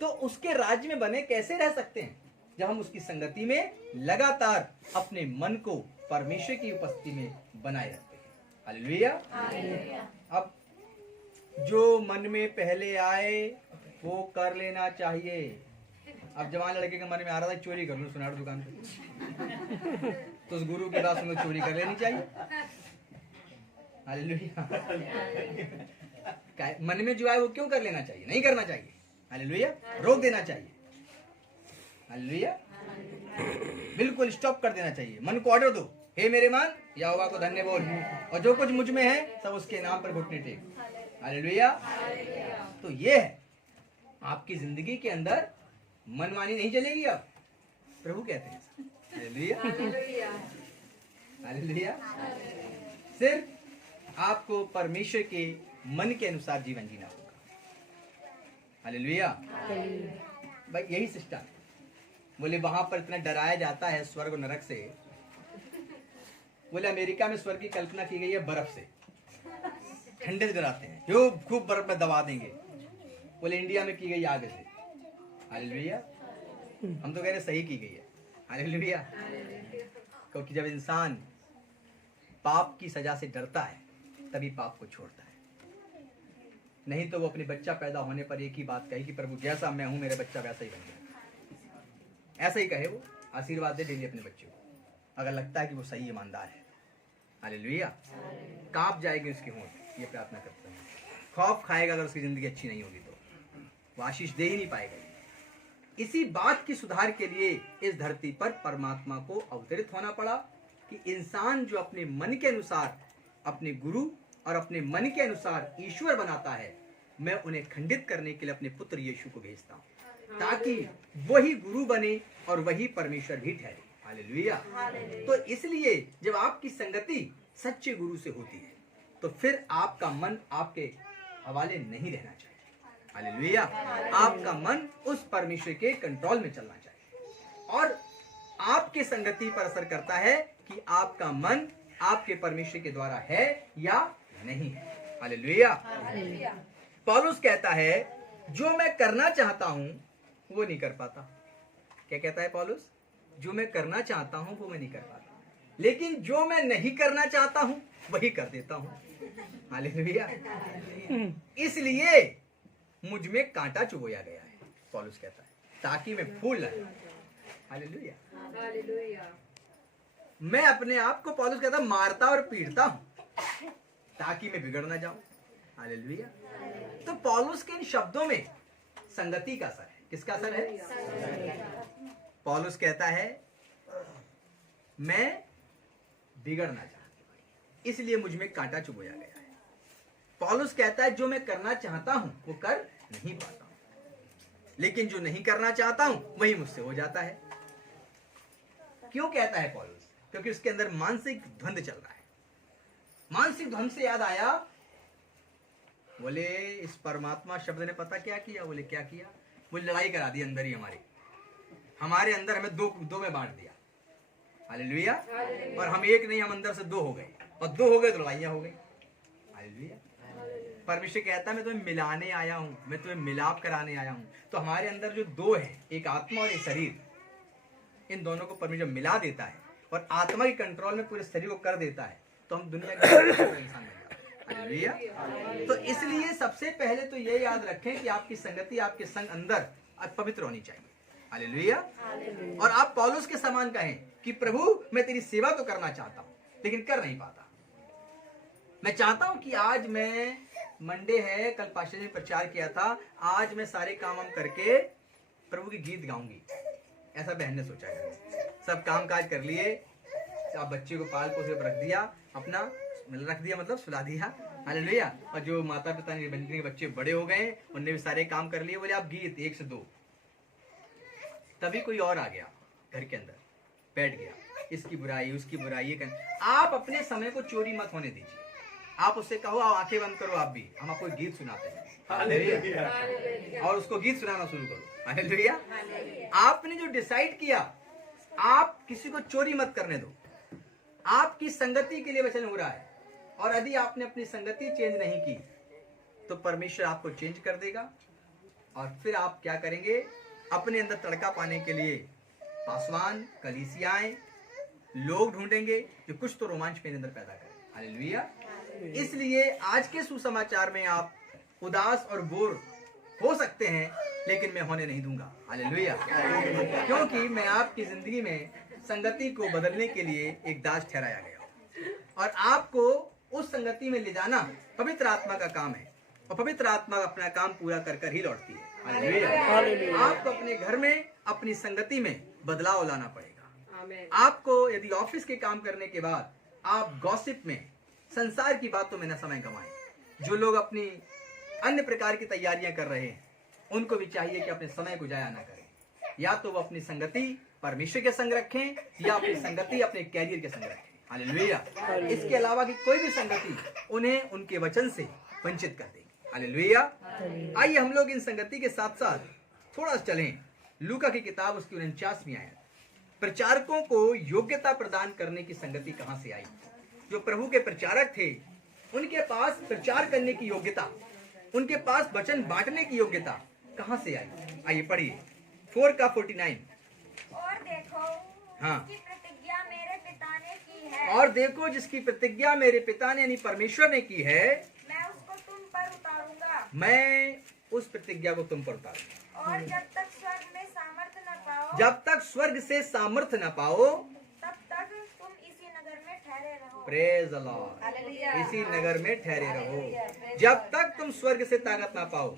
तो उसके राज्य में बने कैसे रह सकते हैं? जब हम उसकी संगति में लगातार अपने मन को परमेश्वर की उपस्थिति में बनाए रखते हैं। हालेलुया। अब जो मन में पहले आए वो कर लेना चाहिए। अब जवान लड़के के मन में आ रहा था चोरी कर लूं सुनार दुकान पे, तो उस गुरु की बात सुनो, चोरी कर लेनी चाहिए। हालेलुया। मन में जो आए वो क्यों कर लेना चाहिए? नहीं करना चाहिए। हालेलुया। रोक देना चाहिए। हालेलुया। बिल्कुल स्टॉप कर देना चाहिए। मन को ऑर्डर दो, हे मेरे मन, यहोवा को धन्य बोल, और जो कुछ मुझ में है सब उसके नाम पर घुटने टेक। हालेलुया। तो ये है, आपकी जिंदगी के अंदर मनमानी नहीं चलेगी। अब प्रभु कहते हैं हालेलुया। हालेलुया। सिर्फ आपको परमेश्वर के मन के अनुसार जीवन जीना होगा। हालेलुया। भाई यही सिस्टम है। बोले वहां पर इतना डराया जाता है स्वर्ग और नरक से। बोले अमेरिका में स्वर्ग की कल्पना की गई है बर्फ से, ठंडे से डराते हैं, जो खूब बर्फ में दबा देंगे। बोले इंडिया में की गई आग से। हालेलुया। हम तो कह रहे सही की गई है। हालेलुया। क्योंकि जब इंसान पाप की सजा से डरता है तभी पाप को छोड़ता है। नहीं तो वो अपने बच्चा पैदा होने पर एक ही बात कहे कि प्रभु जैसा मैं हूं मेरे बच्चा वैसा ही बन गया। ऐसा ही कहे, वो आशीर्वाद दे डेली अपने बच्चे को, अगर लगता है कि वो सही ईमानदार है। हालेलुया। कांप जाएगी उसकी होंठ, ये प्रार्थना करते हैं। खौफ खाएगा अगर उसकी जिंदगी अच्छी नहीं होगी तो वो आशीष दे ही नहीं पाएगा। इसी बात की सुधार के लिए इस धरती पर परमात्मा को अवतरित होना पड़ा कि इंसान जो अपने मन के अनुसार अपने गुरु और अपने मन के अनुसार ईश्वर बनाता है, मैं उन्हें खंडित करने के लिए अपने पुत्र यीशु को भेजता हूं ताकि वही गुरु बने और वही परमेश्वर भी ठहरे। हालेलुया। तो इसलिए जब आपकी संगति सच्चे गुरु से होती है तो फिर आपका मन आपके हवाले नहीं रहना चाहिए। हालेलुया। आपका मन उस परमेश्वर के कंट्रोल में चलना चाहिए। और आपके संगति पर असर करता है कि आपका मन आपके परमेश्वर के द्वारा है या नहीं है। हालेलुया। पौलुस कहता है जो मैं करना चाहता हूं वो नहीं कर पाता। क्या कहता है पौलुस? जो मैं करना चाहता हूं वो मैं नहीं कर पाता, लेकिन जो मैं नहीं करना चाहता हूं वही कर देता हूं। हालेलुया। इसलिए मुझ में कांटा चुभोया गया है, पौलुस कहता है, ताकि मैं फूल न जाऊं। हालेलुया। मैं अपने आप को, पौलुस कहता, मारता और पीटता हूं ताकि मैं बिगड़ ना जाऊं। हालेलुया। तो पौलुस के इन शब्दों में संगति का असर है। किसका असर है? पौलुस कहता है मैं बिगड़ना चाहता, इसलिए मुझ में कांटा चुभोया गया है। पौलुस कहता है जो मैं करना चाहता हूं वो कर नहीं पाता हूं, लेकिन जो नहीं करना चाहता हूं वही मुझसे हो जाता है। क्यों कहता है पौलुस? क्योंकि उसके अंदर मानसिक द्वंद चल रहा है। मानसिक द्वंद से याद आया, बोले इस परमात्मा शब्द ने पता क्या किया? बोले क्या किया? बोले लड़ाई करा दी अंदर ही, हमारे अंदर हमें दो में बांट दिया। हालेलुया। और हम एक नहीं, हम अंदर से दो हो गए, और दो हो गए तो लड़ाइयां हो गई। हालेलुया। परमेश्वर कहता है मैं तुम्हें मिलाने आया हूं, मैं तुम्हें मिलाप कराने आया हूं। तो हमारे अंदर जो दो है, एक आत्मा और एक शरीर, इन दोनों को परमेश्वर मिला देता है और आत्मा के कंट्रोल में पूरे शरीर को कर देता है, तो हम दुनिया के इंसान बन जाते हैं। हालेलुया। तो इसलिए सबसे पहले तो ये याद रखें कि आपकी संगति, आपके संग अंदर पवित्र होनी चाहिए। हालेलुया। और आप पौलुस के समान कहें कि प्रभु मैं तेरी सेवा तो करना चाहता हूं लेकिन कर नहीं पाता। मैं चाहता हूं कि आज मैं, मंडे है, कल पास्टर ने प्रचार किया था, आज मैं सारे काम करके प्रभु की गीत गाऊंगी, ऐसा बहन ने सोचा है। सब काम काज कर लिए, आप बच्चे को पाल पोस के रख दिया, अपना रख दिया मतलब सुला दिया। हालेलुया। और जो माता पिता ने के बच्चे बड़े हो गए, उनने भी सारे काम कर लिए, बोले आप गीत 1 से 2। तभी कोई और आ गया घर के अंदर, बैठ गया, इसकी बुराई उसकी बुराई ये कर। आप अपने समय को चोरी मत होने दीजिए। आप उससे कहो आप आंखें बंद करो, आप भी, हम आपको गीत सुनाते हैं। हालेलुया। और उसको गीत सुनाना शुरू करो। हालेलुया। आपने जो डिसाइड किया, आप किसी को चोरी मत करने दो। आपकी संगति के लिए वचन हो रहा है, और यदि आपने अपनी संगति चेंज नहीं की तो परमेश्वर आपको चेंज कर देगा। और फिर आप क्या करेंगे? अपने अंदर तड़का पाने के लिए पासवान, कलीसियाएं, लोग ढूंढेंगे जो कुछ तो रोमांच मेरे अंदर पैदा करें। हालेलुया। इसलिए आज के सुसमाचार में आप उदास और बोर हो सकते हैं, लेकिन मैं होने नहीं दूंगा। हालेलुया। क्योंकि मैं आपकी जिंदगी में संगति को बदलने के लिए एक दास ठहराया गया, और आपको उस संगति में ले जाना पवित्र आत्मा का काम है, और पवित्र आत्मा अपना काम पूरा कर कर ही लौटती है। हालेलुया। आपको अपने घर में, अपनी संगति में बदलाव लाना पड़ेगा। आपको यदि ऑफिस के काम करने के बाद आप गॉसिप में, संसार की बातों में न समय गंवाएं। जो लोग अपनी अन्य प्रकार की तैयारियां कर रहे हैं, उनको भी चाहिए कि अपने समय को जाया ना करें। या तो वो अपनी संगति परमेश्वर के संग रखें, या अपनी संगति अपने कैरियर के संग रखें। हालेलुया। इसके अलावा की कोई भी संगति उन्हें उनके वचन से वंचित कर देगी। हालेलुया। आइए हम लोग इन संगति के साथ साथ थोड़ा सा चलें लूका की किताब उसकी 49वीं आयत। प्रचारकों को योग्यता प्रदान करने की संगति कहां से आई? जो प्रभु के प्रचारक थे उनके पास प्रचार करने की योग्यता, उनके पास वचन बांटने की योग्यता कहां से आई? आइए पढ़िए 4:49। और देखो हाँ। जिसकी प्रतिज्ञा मेरे पिता ने की है, और देखो जिसकी प्रतिज्ञा मेरे पिता ने यानी परमेश्वर ने की है, मैं उसको तुम पर उतारूंगा। मैं उस प्रतिज्ञा को तुम पर उतारूंगा। और जब तक स्वर्ग में सामर्थ्य न पाओ, जब तक स्वर्ग से सामर्थ्य न पाओ, तब तक तुम इसी नगर में ठहरे रहो। Praise the Lord, hallelujah. इसी नगर में ठहरे रहो। जब तक तुम स्वर्ग से ताकत ना पाओ,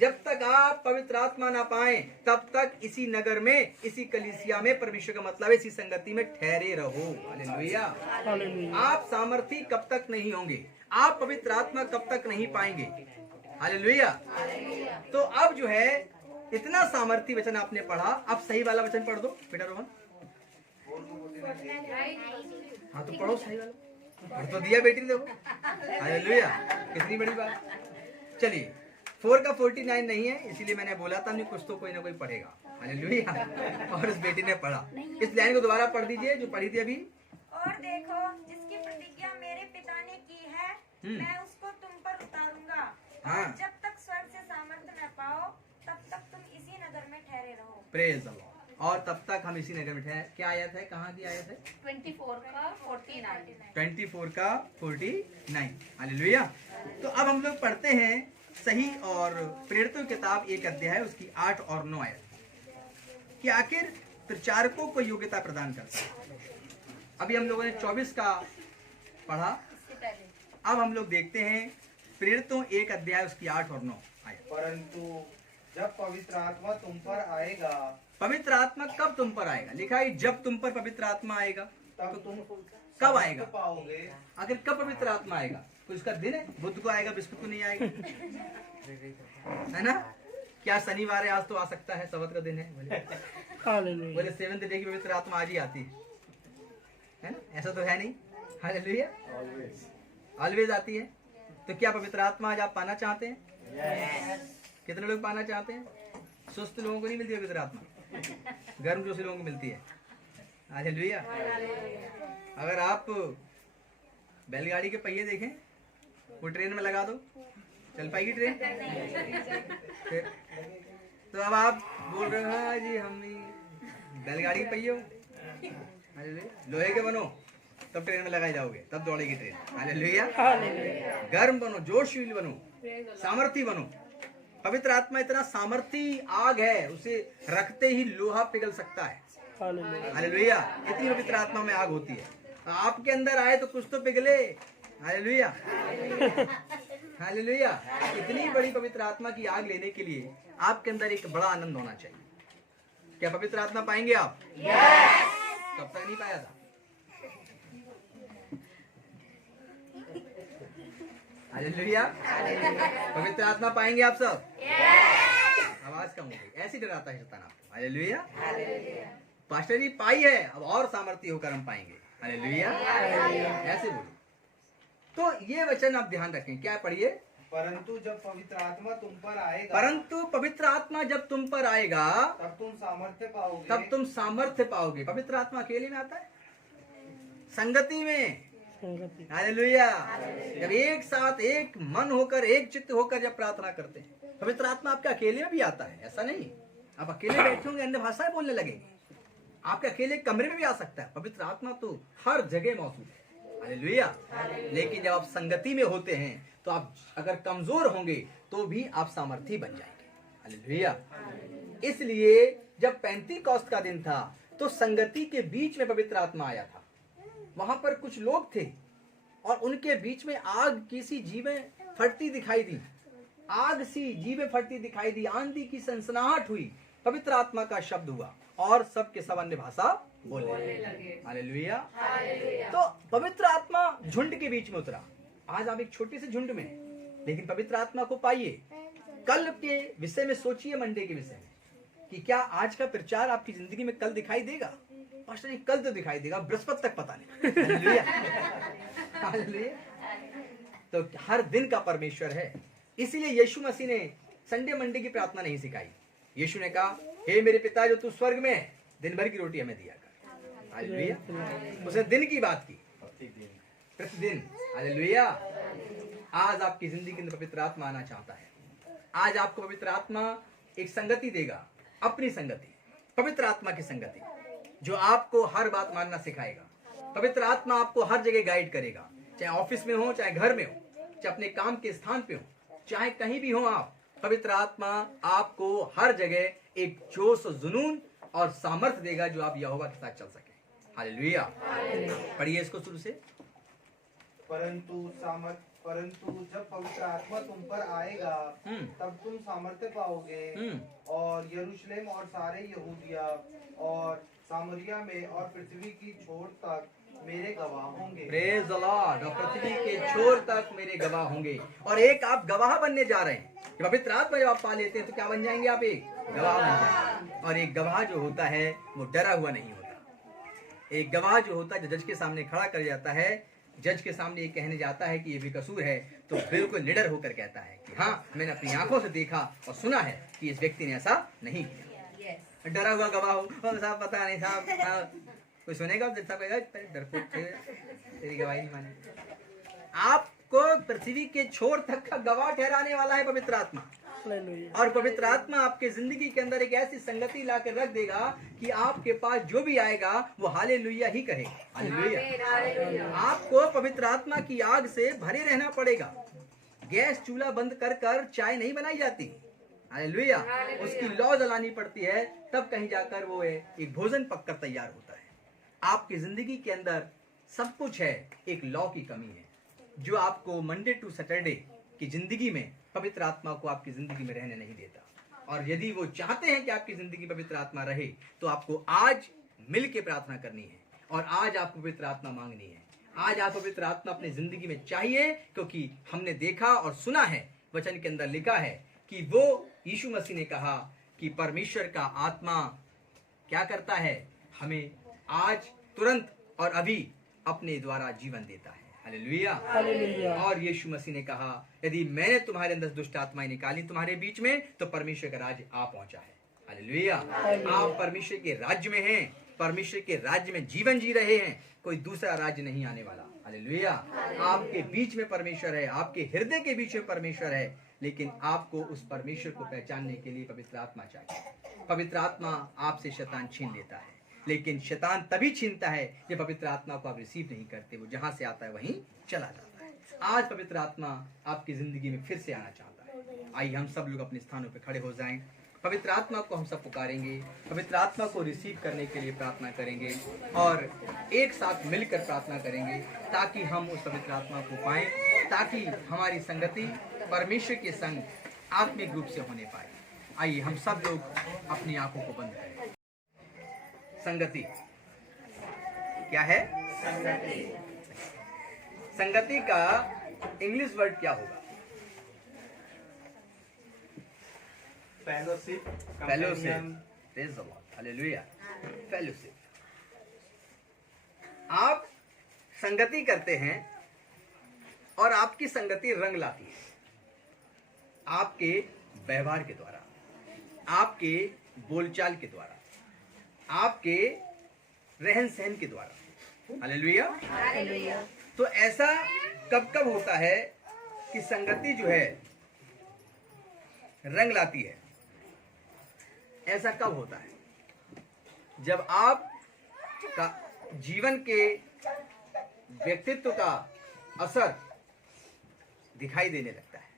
जब तक आप पवित्र आत्मा ना पाए, तब तक इसी नगर में, इसी कलीसिया में, परमेश्वर का मतलब है इसी संगति में ठहरे रहो। हालेलुया। आप सामर्थी कब तक नहीं होंगे, आप पवित्र आत्मा कब तक नहीं पाएंगे। हालेलुया। तो अब जो है इतना सामर्थी वचन आपने पढ़ा, अब सही वाला वचन पढ़ दो बेटा रोहन। हाँ तो पढ़ो सही वाला, पढ़ तो दिया बेटी ने, देखो। हालेलुया, कितनी बड़ी बात। चलिए 4:49 नहीं है, इसीलिए मैंने बोला था नहीं, कुछ तो कोई ना कोई पढ़ेगा। हालेलुया। और उस बेटी ने पढ़ा। इस लाइन को दोबारा पढ़ दीजिए जो पढ़ी थी अभी। और देखो जिसकी प्रतिज्ञा मेरे पिता ने की है, मैं उसको तुम पर उतारूंगा। हाँ। और जब तक स्वर्ग से सामर्थ्य न पाओ, तब तक तुम इसी नगर में ठहरे रहो। Praise the Lord. और तब तक हम इसी नगर में ठहरे। क्या आयत है, कहाँ की आयत है? 24:49। हालेलुया। तो अब हम लोग पढ़ते हैं सही और प्रेरितों की किताब 1 अध्याय उसकी 8 और 9 आयत कि आखिर प्रचारकों को योग्यता प्रदान करता है। अभी हम लोगों ने 24 का पढ़ा, अब हम लोग देखते हैं प्रेरितों 1 अध्याय उसकी 8 और 9 आयत। परंतु जब पवित्र आत्मा तुम पर आएगा, पवित्र आत्मा कब तुम पर आएगा? लिखा है जब तुम पर पवित्र आत्मा आएगा। तब तुम कब आएगा? पाओगे। आखिर कब पवित्र आत्मा आएगा? कोई उसका दिन है? बुध को आएगा, बृहस्पति को नहीं आएगा, है ना? क्या शनिवार है? आज तो आ सकता है, सब्त का दिन है। बोले 7th डे की पवित्र आत्मा आज ही आती है ना? ऐसा तो है नहीं। हालेलुया। ऑलवेज आती है। तो क्या पवित्र आत्मा आज आप पाना चाहते हैं? कितने लोग पाना चाहते हैं? सुस्त लोगों को नहीं मिलती पवित्र आत्मा, गर्मजोशी लोगों को मिलती है। हालेलुया। अगर आप बैलगाड़ी के पहिए देखें, वो ट्रेन में लगा दो, चल पाएगी ट्रेन? फिर तो अब आप बोल रहे हो हाँ जी हम बैलगाड़ी के पहिए हो, लोहे के बनो तब ट्रेन में लगाए जाओगे, तब दौड़ेगी ट्रेन। हालेलुया। गर्म बनो, जोशशील बनो, सामर्थी बनो। पवित्र आत्मा इतना सामर्थी आग है, उसे रखते ही लोहा पिघल सकता है। हालेलुया। इतनी पवित्र आत्मा में आग होती है। आपके अंदर आए तो कुछ तो पिघले। हालेलुया। हालेलुया। इतनी बड़ी पवित्र आत्मा की आग लेने के लिए आपके अंदर एक बड़ा आनंद होना चाहिए। क्या पवित्र आत्मा पाएंगे आप? तब तक नहीं पाया था। हालेलुया। पवित्र आत्मा पाएंगे आप सब? आवाज कम हो गई, ऐसी डराता है शैतान आपको। हालेलुया। पास्टर जी पाई है, अब और सामर्थ्य होकर हम पाएंगे। हालेलुया। ऐसे बोलो। तो ये वचन आप ध्यान रखें। क्या पढ़िए? परंतु जब पवित्र आत्मा तुम पर आएगा, परंतु पवित्र आत्मा जब तुम पर आएगा, तब तुम सामर्थ्य पाओगे। तब तुम सामर्थ्य पाओगे। पवित्र आत्मा अकेले में आता है? संगति में। हालेलुया। जब एक साथ एक मन होकर, एक चित्त होकर जब प्रार्थना करते हैं, पवित्र आत्मा आपके अकेले में भी आता है। ऐसा नहीं आप अकेले बैठे होंगे अन्य भाषाएं बोलने लगेंगे, आपके अकेले कमरे में भी आ सकता है। पवित्र आत्मा तो हर जगह मौजूद है। हालेलुया। लेकिन जब आप संगति में होते हैं तो आप अगर कमजोर होंगे तो भी आप सामर्थी बन जाएंगे। हालेलुया। इसलिए जब पेंतीकोस्त का दिन था तो संगति के बीच में पवित्र आत्मा आया था। वहां पर कुछ लोग थे और उनके बीच में आग की सी जीवें फटती दिखाई दी, आग सी जीवें फटती दिखाई दी, आंधी की सनसनाहट हुई, पवित्र आत्मा का शब्द हुआ और सबके सब अन्य भाषा बोलने लगे। हालेलुया। तो पवित्र आत्मा झुंड के बीच में उतरा। आज आप एक छोटे से झुंड में, लेकिन पवित्र आत्मा को पाइए। कल के विषय में सोचिए, मंडे के विषय में, कि क्या आज का प्रचार आपकी जिंदगी में कल दिखाई देगा? पास्टर जी कल तो दिखाई देगा, बृहस्पति तक पता नहीं। हालेलुया। हालेलुया। तो हर दिन का परमेश्वर है, इसीलिए यीशु मसीह ने संडे मंडे की प्रार्थना नहीं सिखाई। यीशु ने कहा, हे मेरे पिता जो तू स्वर्ग में है, दिन भर की रोटी हमें दिया कर। हालेलुया। उसने दिन की बात की, प्रतिदिन। हालेलुया। आज आपकी जिंदगी में पवित्र आत्मा आना चाहता है। आज आपको पवित्र आत्मा एक संगति देगा, अपनी संगति, पवित्र आत्मा की संगति, जो आपको हर बात मानना सिखाएगा। पवित्र आत्मा आपको हर जगह गाइड करेगा, चाहे ऑफिस में हो, चाहे घर में हो, चाहे अपने काम के स्थान पे हो, चाहे कहीं भी हो आप। पवित्र आत्मा आपको हर जगह एक जोश और जुनून और सामर्थ्य देगा जो आप यहोवा के साथ चल सके। हालेलुया। पढ़िए इसको शुरू से। परंतु जब पवित्र आत्मा तुम पर आएगा तब तुम सामर्थ्य पाओगे और यरूशलेम और सारे यहूदिया और सामरिया में और पृथ्वी की छोर तक मेरे गवाह होंगे। Praise the Lord. और पृथ्वी के छोर तक मेरे गवाह होंगे। और एक आप गवाह बनने जा रहे हैं। कि पवित्र आत्मा जब आप पा लेते हैं तो क्या बन जाएंगे? आप एक गवाह बन जाएंगे। और एक गवाह जो होता है वो डरा हुआ नहीं होता। एक गवाह जो होता है, जो जज के सामने खड़ा कर जाता है, जज के सामने ये कहने जाता है कि ये बेकसूर है, तो बिल्कुल निडर होकर कहता है कि हाँ, मैंने अपनी आंखों से देखा और सुना है कि इस व्यक्ति ने ऐसा नहीं किया। डरा हुआ गवाह हो, साहब पता नहीं साहब, कोई सुनेगा तो कहेगा डरपोक थे, तेरी गवाही नहीं मानी। आपको पृथ्वी के छोर तक का गवाह ठहराने वाला है पवित्र आत्मा। और पवित्र आत्मा आपके जिंदगी के अंदर एक ऐसी संगति ला कर रख देगा कि आपके पास जो भी आएगा वो हालेलुया ही कहेगा। हालेलुया। आपको पवित्र आत्मा की आग से भरे रहना पड़ेगा। गैस चूल्हा बंद कर कर चाय नहीं बनाई जाती। हालेलुया। उसकी लौ जलानी पड़ती है, तब कहीं जाकर वो एक भोजन पककर तैयार होता है। आपकी जिंदगी के अंदर सब कुछ है, एक लॉ की कमी है जो आपको मंडे टू सैटरडे की जिंदगी में पवित्र आत्मा को आपकी जिंदगी में रहने नहीं देता। और यदि वो चाहते हैं कि आपकी जिंदगी पवित्र आत्मा रहे तो आपको आज मिल के प्रार्थना करनी है और आज आपको पवित्र आत्मा मांगनी है। आज आप पवित्र आत्मा अपनी जिंदगी में चाहिए, क्योंकि हमने देखा और सुना है, वचन के अंदर लिखा है कि वो यीशु मसीह ने कहा कि परमेश्वर का आत्मा क्या करता है, हमें आज तुरंत और अभी अपने द्वारा जीवन देता है। हालेलुया। और यीशु मसीह ने कहा, यदि मैंने तुम्हारे अंदर दुष्ट आत्माएं निकाली तुम्हारे बीच में, तो परमेश्वर का राज्य आ पहुंचा है। हालेलुया। आप परमेश्वर के राज्य में हैं, परमेश्वर के राज्य में जीवन जी रहे हैं, कोई दूसरा राज्य नहीं आने वाला। हालेलुया। आपके बीच में परमेश्वर है, आपके हृदय के बीच में परमेश्वर है, लेकिन आपको उस परमेश्वर को पहचानने के लिए पवित्र आत्मा चाहिए। पवित्र आत्मा आपसे शैतान छीन लेता है, लेकिन शैतान तभी छीनता है जब पवित्र आत्मा को आप रिसीव नहीं करते। वो जहां से आता है वहीं चला जाता है। आज पवित्र आत्मा आपकी जिंदगी में फिर से आना चाहता है। आइए हम सब लोग अपने स्थानों पर खड़े हो जाएं। पवित्र आत्मा को हम सब पुकारेंगे, पवित्र आत्मा को रिसीव करने के लिए प्रार्थना करेंगे और एक साथ मिलकर प्रार्थना करेंगे ताकि हम उस पवित्र आत्मा को पाएं, ताकि हमारी संगति परमेश्वर के संग आत्मिक रूप से होने पाए। आइए हम सब लोग अपनी आंखों को बंद करें। संगति क्या है? संगति का इंग्लिश वर्ड क्या होगा? फेलोशिप। हालेलुया। फेलोशिप। आप संगति करते हैं और आपकी संगति रंग लाती है आपके व्यवहार के द्वारा, आपके बोलचाल के द्वारा, आपके रहन सहन के द्वारा। हालेलुया। तो ऐसा कब कब होता है कि संगति जो है रंग लाती है? ऐसा कब होता है? जब आप का जीवन के व्यक्तित्व का असर दिखाई देने लगता है।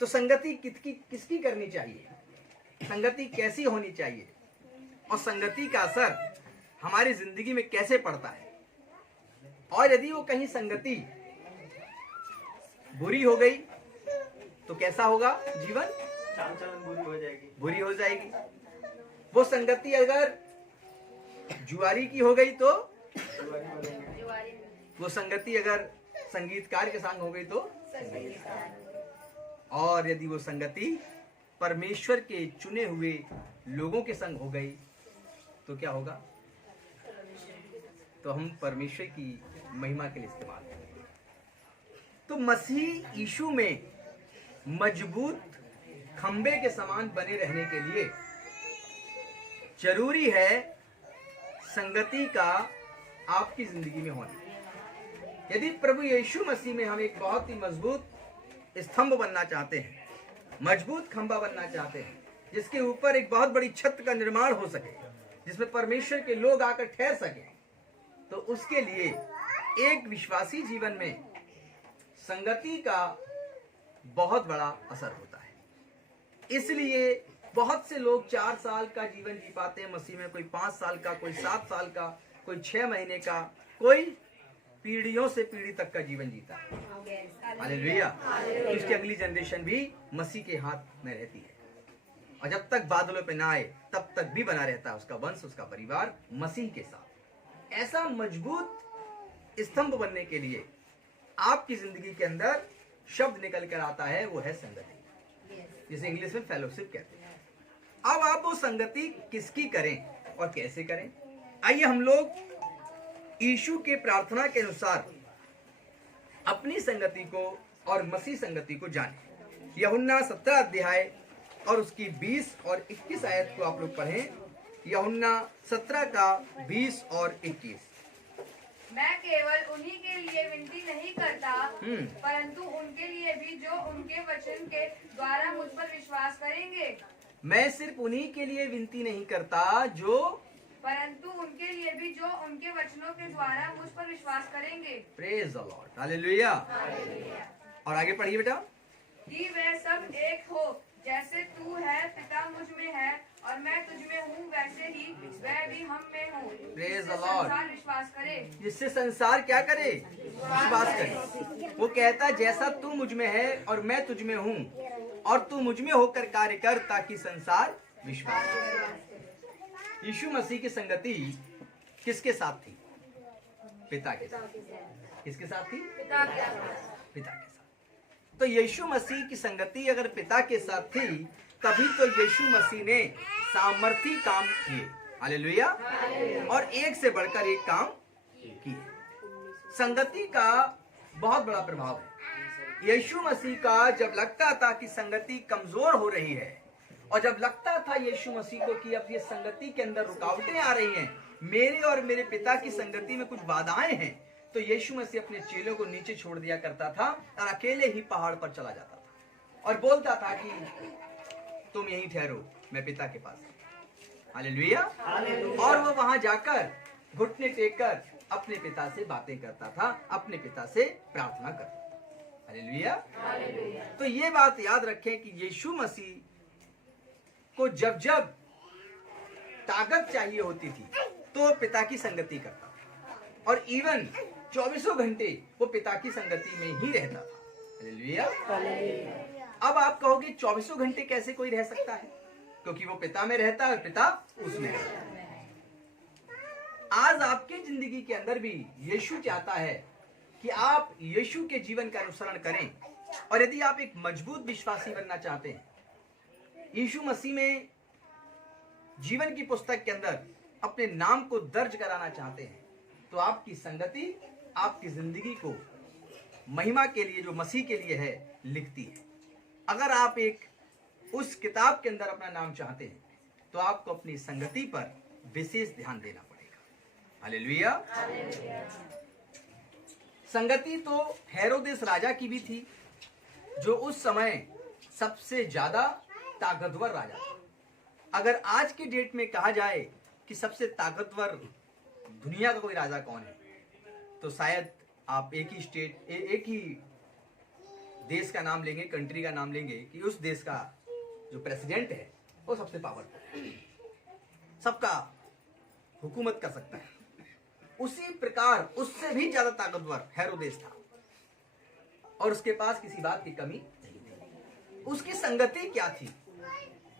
तो संगति किसकी करनी चाहिए? संगति कैसी होनी चाहिए? और संगति का असर हमारी जिंदगी में कैसे पड़ता है? और यदि वो कहीं संगति बुरी हो गई तो कैसा होगा जीवन? चाल चलन बुरी हो जाएगी। वो संगति अगर जुआरी की हो गई तो, वो संगति अगर संगीतकार के संग हो गई तो, और यदि वो संगति परमेश्वर के चुने हुए लोगों के संग हो गई तो क्या होगा? तो हम परमेश्वर की महिमा के लिए इस्तेमाल करेंगे। तो मसीह यीशु में मजबूत खंबे के समान बने रहने के लिए जरूरी है संगति का आपकी जिंदगी में होना। यदि प्रभु यीशु मसीह में हम एक बहुत ही मजबूत स्तंभ बनना चाहते हैं, मजबूत खंबा बनना चाहते हैं, जिसके ऊपर एक बहुत बड़ी छत का निर्माण हो सके, जिसमें परमेश्वर के लोग आकर ठहर सके, तो उसके लिए एक विश्वासी जीवन में संगति का बहुत बड़ा असर होता है। इसलिए बहुत से लोग 4 साल का जीवन जी पाते हैं मसीह में, कोई 5 साल का, कोई 7 साल का, कोई 6 महीने का, कोई पीढ़ियों से पीढ़ी तक का जीवन जीता है। हालेलुया। उसकी अगली जनरेशन भी मसीह के हाथ में रहती है, और जब तक बादलों पे ना आए तब तक भी बना रहता है उसका वंश, उसका परिवार मसीह के साथ। ऐसा मजबूत स्तंभ बनने के लिए आपकी जिंदगी के अंदर शब्द निकल कर आता है, वो है संगति, जिसे इंग्लिश में फेलोशिप कहते हैं। अब आप वो संगति किसकी करें और कैसे करें? आइए हम लोग यीशु के प्रार्थना के अनुसार अपनी संगति को और मसीह संगति को जानें। यूहन्ना 17 अध्याय और उसकी 20 और 21 आयत को आप लोग पढ़ें। यूहन्ना 17 का 20 और 21। मैं केवल उन्हीं के लिए विनती नहीं करता, परंतु उनके लिए भी जो उनके वचन के द्वारा मुझ पर विश्वास करेंगे। मैं सिर्फ उन्हीं के लिए विनती नहीं करता परंतु उनके लिए भी जो उनके वचनों के द्वारा मुझ पर विश्वास करेंगे। Praise the Lord, hallelujah. और आगे पढ़िए बेटा। कि वे सब एक हो, जैसे तू है पिता मुझ में है और मैं तुझ में हूँ, वैसे ही वह भी हम में हो। Praise the जिससे Lord। संसार विश्वास करे। जिससे संसार क्या करे? विश्वास करे। वो कहता जैसा तू मुझ में है और मैं तुझ में हूँ, और तू मुझ में होकर कार्य कर, ताकि संसार विश्वास करे। यीशु मसीह की संगति किसके साथ थी? पिता के साथ। किसके साथ थी? पिता के साथ। तो यीशु मसीह की संगति अगर पिता के साथ थी, तभी तो यीशु मसीह ने सामर्थी काम किए। हालेलुया। और एक से बढ़कर एक काम किए। संगति का बहुत बड़ा प्रभाव है। यीशु मसीह का जब लगता था कि संगति कमजोर हो रही है, और जब लगता था यीशु मसीह को कि अब ये संगति के अंदर रुकावटें आ रही हैं, मेरे और मेरे पिता की संगति में कुछ बाधाएं हैं, तो यीशु मसीह अपने चेलों को नीचे छोड़ दिया करता था और अकेले ही पहाड़ पर चला जाता था और बोलता था कि तुम यहीं ठहरो, मैं पिता के पास। हालेलुया। और वो वहां जाकर घुटने टेककर अपने पिता से बातें करता था, अपने पिता से प्रार्थना करता। हालेलुया। तो ये बात याद रखें कि यीशु मसीह को जब जब ताकत चाहिए होती थी तो पिता की संगति करता था, और इवन 24 घंटे वो पिता की संगति में ही रहता था। हालेलुया। अब आप कहोगे 24 घंटे कैसे कोई रह सकता है? क्योंकि वो पिता में रहता है और पिता उसमें रहता है। आज आपकी जिंदगी के अंदर भी यीशु चाहता है कि आप यीशु के जीवन का अनुसरण करें, और यदि आप एक मजबूत विश्वासी बनना चाहते हैं, यीशु मसीह में जीवन की पुस्तक के अंदर अपने नाम को दर्ज कराना चाहते हैं, तो आपकी संगति आपकी जिंदगी को महिमा के लिए, जो मसीह के लिए है, लिखती है। अगर आप एक उस किताब के अंदर अपना नाम चाहते हैं, तो आपको अपनी संगति पर विशेष ध्यान देना पड़ेगा। हालेलुया। संगति तो हेरोदेस राजा की भी थी, जो उस समय सबसे ज्यादा ताकतवर राजा था। अगर आज के डेट में कहा जाए कि सबसे ताकतवर दुनिया का कोई राजा कौन है, तो शायद आप एक ही देश का नाम लेंगे, कंट्री का नाम लेंगे, कि उस देश का जो प्रेसिडेंट है वो सबसे पावरफुल, सबका हुकूमत कर सकता है। उसी प्रकार उससे भी ज्यादा ताकतवर हेरोदेस था, और उसके पास किसी बात की कमी नहीं थी। उसकी संगति क्या थी?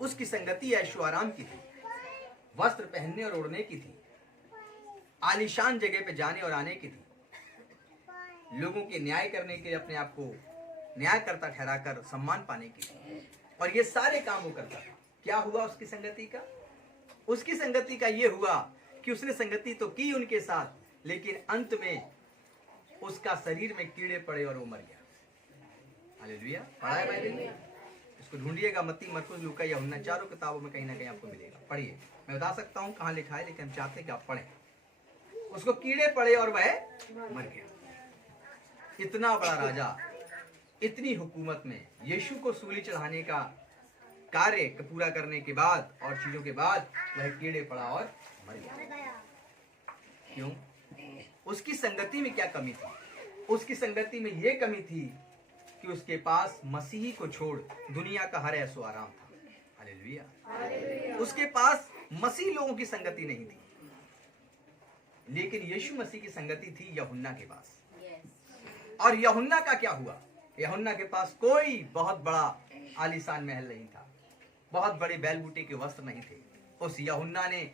उसकी संगति ऐशो आराम की थी, वस्त्र पहनने और ओढ़ने की थी, आलीशान जगह पे जाने और आने की थी, लोगों के न्याय करने के लिए अपने आप को न्यायकर्ता ठहराकर सम्मान पाने की थी, और ये सारे काम वो करता था। क्या हुआ उसकी संगति का? उसकी संगति का ये हुआ कि उसने संगति तो की उनके साथ, लेकिन अंत में उसका शरीर में कीड़े पड़े और वो मर गया। हालेलुया। पढ़ा है बाइबल में? इसको ढूंढिएगा, मत्ती, मरकुस, लूका, यूहन्ना, चारों किताबों में कहीं ना कहीं आपको मिलेगा। पढ़िए, मैं बता सकता हूँ कहाँ लिखा है, लेकिन हम चाहते हैं कि आप पढ़ें। उसको कीड़े पड़े और वह मर गया। इतना बड़ा राजा, इतनी हुकूमत में यीशु को सूली चढ़ाने का कार्य पूरा करने के बाद और चीजों के बाद वह कीड़े पड़ा और मर गया। क्यों? उसकी संगति में क्या कमी थी? उसकी संगति में यह कमी थी कि उसके पास मसीही को छोड़ दुनिया का हर ऐसो आराम था। हालेलुया। उसके पास मसीह लोगों की संगति नहीं थी, लेकिन यीशु मसीह की संगति थी यूहन्ना के पास। और यूहन्ना का क्या हुआ? यूहन्ना के पास कोई बहुत बड़ा आलीशान महल नहीं था, बहुत बड़े बैल बूटे के वस्त्र नहीं थे। उस यूहन्ना ने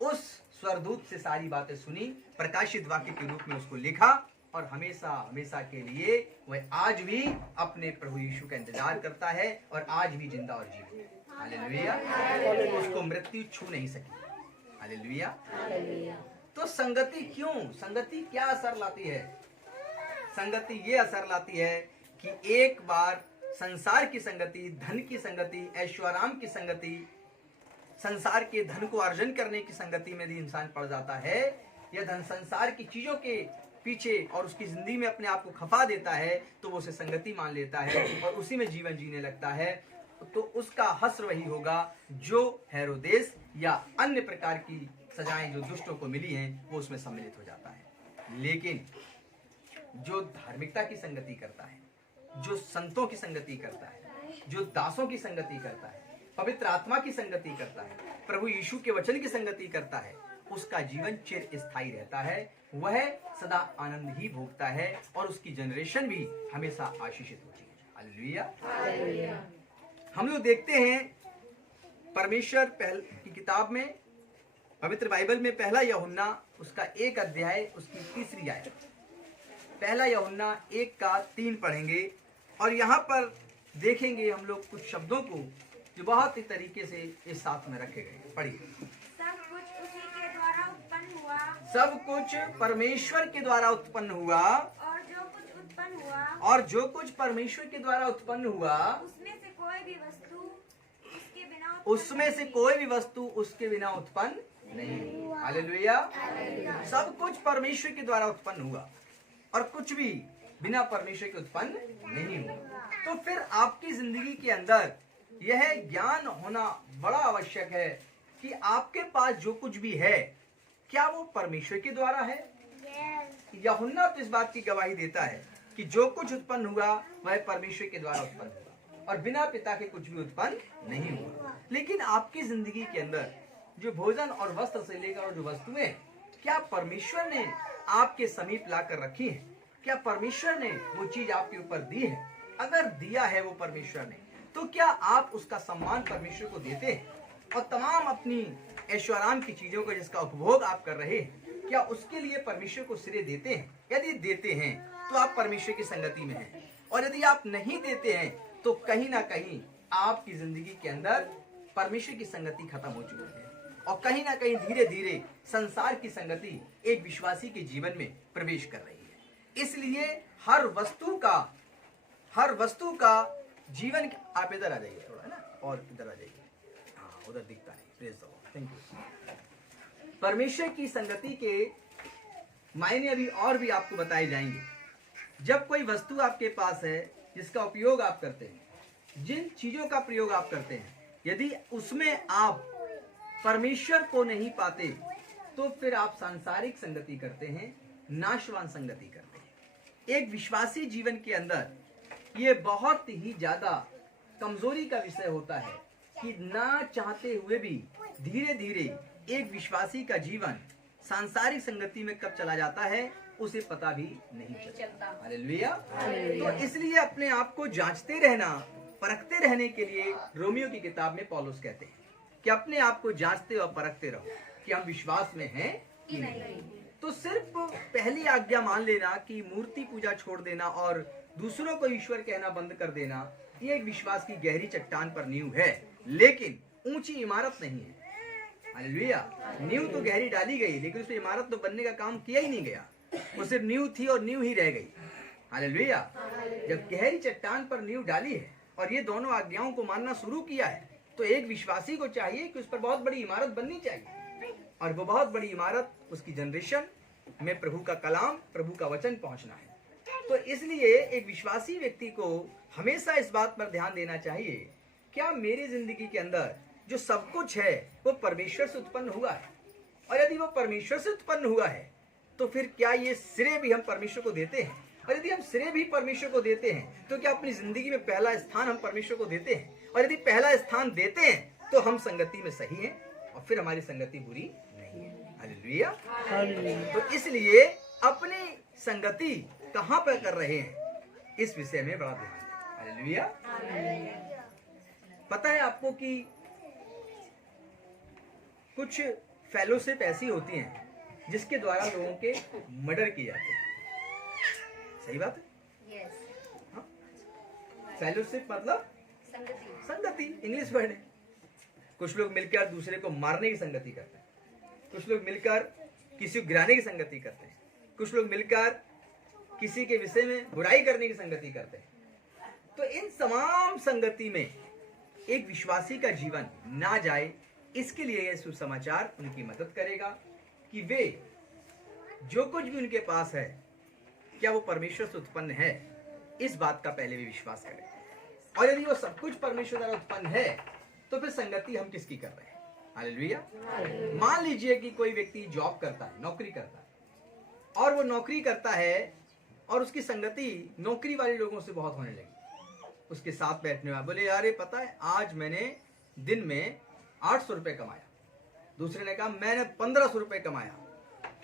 उस स्वर्गदूत से सारी बातें सुनी, प्रकाशित वाक्य के रूप में उसको लिखा, और हमेशा हमेशा के लिए वह आज भी अपने प्रभु यीशु का इंतजार करता है और आज भी जिंदा और जीवित है। हालेलुया। उसको मृत्यु छू नहीं सकी। हालेलुया। तो संगति क्यों? संगति क्या असर लाती है? संगति ये असर लाती है कि एक बार संसार की संगति, धन की संगति, ऐश्वर्याम की संगति, संसार के धन को अर्जन करने की संगति में भी इंसान पड़ जाता है, या धन संसार की चीजों के पीछे और उसकी जिंदगी में अपने आप को खपा देता है, तो वो उसे संगति मान लेता है और उसी में जीवन जीने लगता है। तो उसका हश्र वही होगा जो हेरोदेस या अन्य प्रकार की सजाएं जो दुष्टों को मिली हैं, वो उसमें सम्मिलित हो जाता है। लेकिन जो धार्मिकता की संगति करता है, जो संतों की संगति करता है, जो दासों की संगति करता है, पवित्र आत्मा की संगति करता है, प्रभु यीशु के वचन की संगति करता है, उसका जीवन चिर स्थायी रहता है। वह सदा आनंद ही भोगता है और उसकी जनरेशन भी हमेशा आशीषित होती है। हालेलुया। हम लोग देखते हैं परमेश्वर की किताब में, पवित्र बाइबल में, पहला यूहन्ना उसका 1 अध्याय उसकी 3 आयत, पहला यूहन्ना 1:3 पढ़ेंगे और यहाँ पर देखेंगे हम लोग कुछ शब्दों को जो बहुत ही तरीके से इस साथ में रखे गए। पढ़िए। सब कुछ उसी के द्वारा उत्पन्न हुआ, सब कुछ परमेश्वर के द्वारा उत्पन्न हुआ, और जो कुछ उत्पन्न हुआ, और जो कुछ परमेश्वर के द्वारा उत्पन्न हुआ, उसमें से कोई भी वस्तु उसके बिना उसमें से कोई भी वस्तु उसके बिना उत्पन्न नहीं हुई। हालेलुया। सब कुछ परमेश्वर के द्वारा उत्पन्न हुआ और कुछ भी बिना परमेश्वर के उत्पन्न नहीं हुआ। तो फिर आपकी जिंदगी के अंदर यह ज्ञान होना बड़ा आवश्यक है कि आपके पास जो कुछ भी है, क्या वो परमेश्वर के द्वारा है? यूहन्ना तो इस बात की गवाही देता है कि जो कुछ उत्पन्न हुआ वह परमेश्वर के द्वारा उत्पन्न हुआ और बिना पिता के कुछ भी उत्पन्न नहीं हुआ। लेकिन आपकी जिंदगी के अंदर जो भोजन और वस्त्र से लेकर जो वस्तुएं, क्या परमेश्वर ने आपके समीप लाकर रखी है? क्या परमेश्वर ने वो चीज आपके ऊपर दी है? अगर दिया है वो परमेश्वर ने, तो क्या आप उसका सम्मान परमेश्वर को देते हैं? और तमाम अपनी ऐश्वर्याम की चीजों का जिसका उपभोग आप कर रहे हैं, क्या उसके लिए परमेश्वर को श्रेय देते हैं? यदि देते हैं तो आप परमेश्वर की संगति में हैं, और यदि आप नहीं देते हैं तो कहीं ना कहीं आपकी जिंदगी के अंदर परमेश्वर की संगति खत्म हो चुकी है, और कहीं ना कहीं धीरे धीरे संसार की संगति एक विश्वासी के जीवन में प्रवेश कर रही है। इसलिए हर वस्तु का जीवन, आप इधर आ जाइए थोड़ा ना, और इधर आ जाइए, हाँ उधर दिखता नहीं, praise the Lord, thank you. परमेश्वर की संगति के मायने अभी और भी आपको बताए जाएंगे। जब कोई वस्तु आपके पास है जिसका उपयोग आप करते हैं, जिन चीजों का प्रयोग आप करते हैं, यदि उसमें आप परमेश्वर को नहीं पाते तो फिर आप सांसारिक संगति करते हैं, नाशवान संगति करते हैं। एक विश्वासी जीवन के अंदर ये बहुत ही ज्यादा कमजोरी का विषय होता है कि ना चाहते हुए भी धीरे धीरे एक विश्वासी का जीवन सांसारिक संगति में कब चला जाता है उसे पता भी नहीं चलता। हालेलुया। तो इसलिए अपने आप को जांचते रहना, परखते रहने के लिए रोमियो की किताब में पौलुस कहते हैं कि अपने आप को जांचते और परखते रहो कि हम विश्वास में हैं कि नहीं। तो सिर्फ पहली आज्ञा मान लेना कि मूर्ति पूजा छोड़ देना और दूसरों को ईश्वर कहना बंद कर देना, ये एक विश्वास की गहरी चट्टान पर नींव है, लेकिन ऊंची इमारत नहीं है। हालेलुया। नींव तो गहरी डाली गई, लेकिन उस इमारत तो बनने का काम किया ही नहीं गया, वो सिर्फ नींव थी और नींव ही रह गई। हालेलुया। जब गहरी चट्टान पर नींव डाली है और ये दोनों आज्ञाओं को मानना शुरू किया है, तो एक विश्वासी को चाहिए कि उस पर बहुत बड़ी इमारत बननी चाहिए, और वो बहुत बड़ी इमारत उसकी जनरेशन में प्रभु का कलाम, प्रभु का वचन पहुंचना है। तो इसलिए एक विश्वासी व्यक्ति को हमेशा इस बात पर ध्यान देना चाहिए, क्या मेरी जिंदगी के अंदर जो सब कुछ है वो परमेश्वर से उत्पन्न हुआ है, और यदि वो परमेश्वर से उत्पन्न हुआ है तो फिर क्या ये श्रेय भी हम परमेश्वर को देते हैं, और यदि हम श्रेय भी परमेश्वर को देते हैं तो क्या अपनी जिंदगी में पहला स्थान हम परमेश्वर को देते हैं, और यदि पहला स्थान देते हैं तो हम संगति में सही हैं और फिर हमारी संगति बुरी नहीं है। हालेलुया। तो इसलिए अपनी संगति कहां पर कर रहे हैं, इस विषय में बड़ा ध्यान दें। हालेलुया। पता है आपको कि कुछ फेलोशिप ऐसी होती हैं जिसके द्वारा लोगों के मर्डर किए जाते हैं। सही बात है। हाँ? फेलोशिप मतलब संगति, इंग्लिश वर्ड है। कुछ लोग मिलकर दूसरे को मारने की संगति करते हैं, कुछ लोग मिलकर किसी को गिराने की संगति करते हैं, कुछ लोग मिलकर किसी के विषय में बुराई करने की संगति करते हैं। तो इन तमाम संगति में एक विश्वासी का जीवन ना जाए, इसके लिए यह सुसमाचार उनकी मदद करेगा कि वे जो कुछ भी उनके पास है क्या वो परमेश्वर से उत्पन्न है, इस बात का पहले भी विश्वास करें। और यदि वो सब कुछ परमेश्वर द्वारा उत्पन्न है तो फिर संगति हम किसकी कर रहे हैं। हालेलुया। मान लीजिए कि कोई व्यक्ति जॉब करता है, नौकरी करता है, और वो नौकरी करता है और उसकी संगति नौकरी वाले लोगों से बहुत होने लगी। उसके साथ बैठने वाले बोले, यार ये पता है आज मैंने दिन में 800 रुपए कमाया, दूसरे ने कहा मैंने 1500 रुपए कमाया,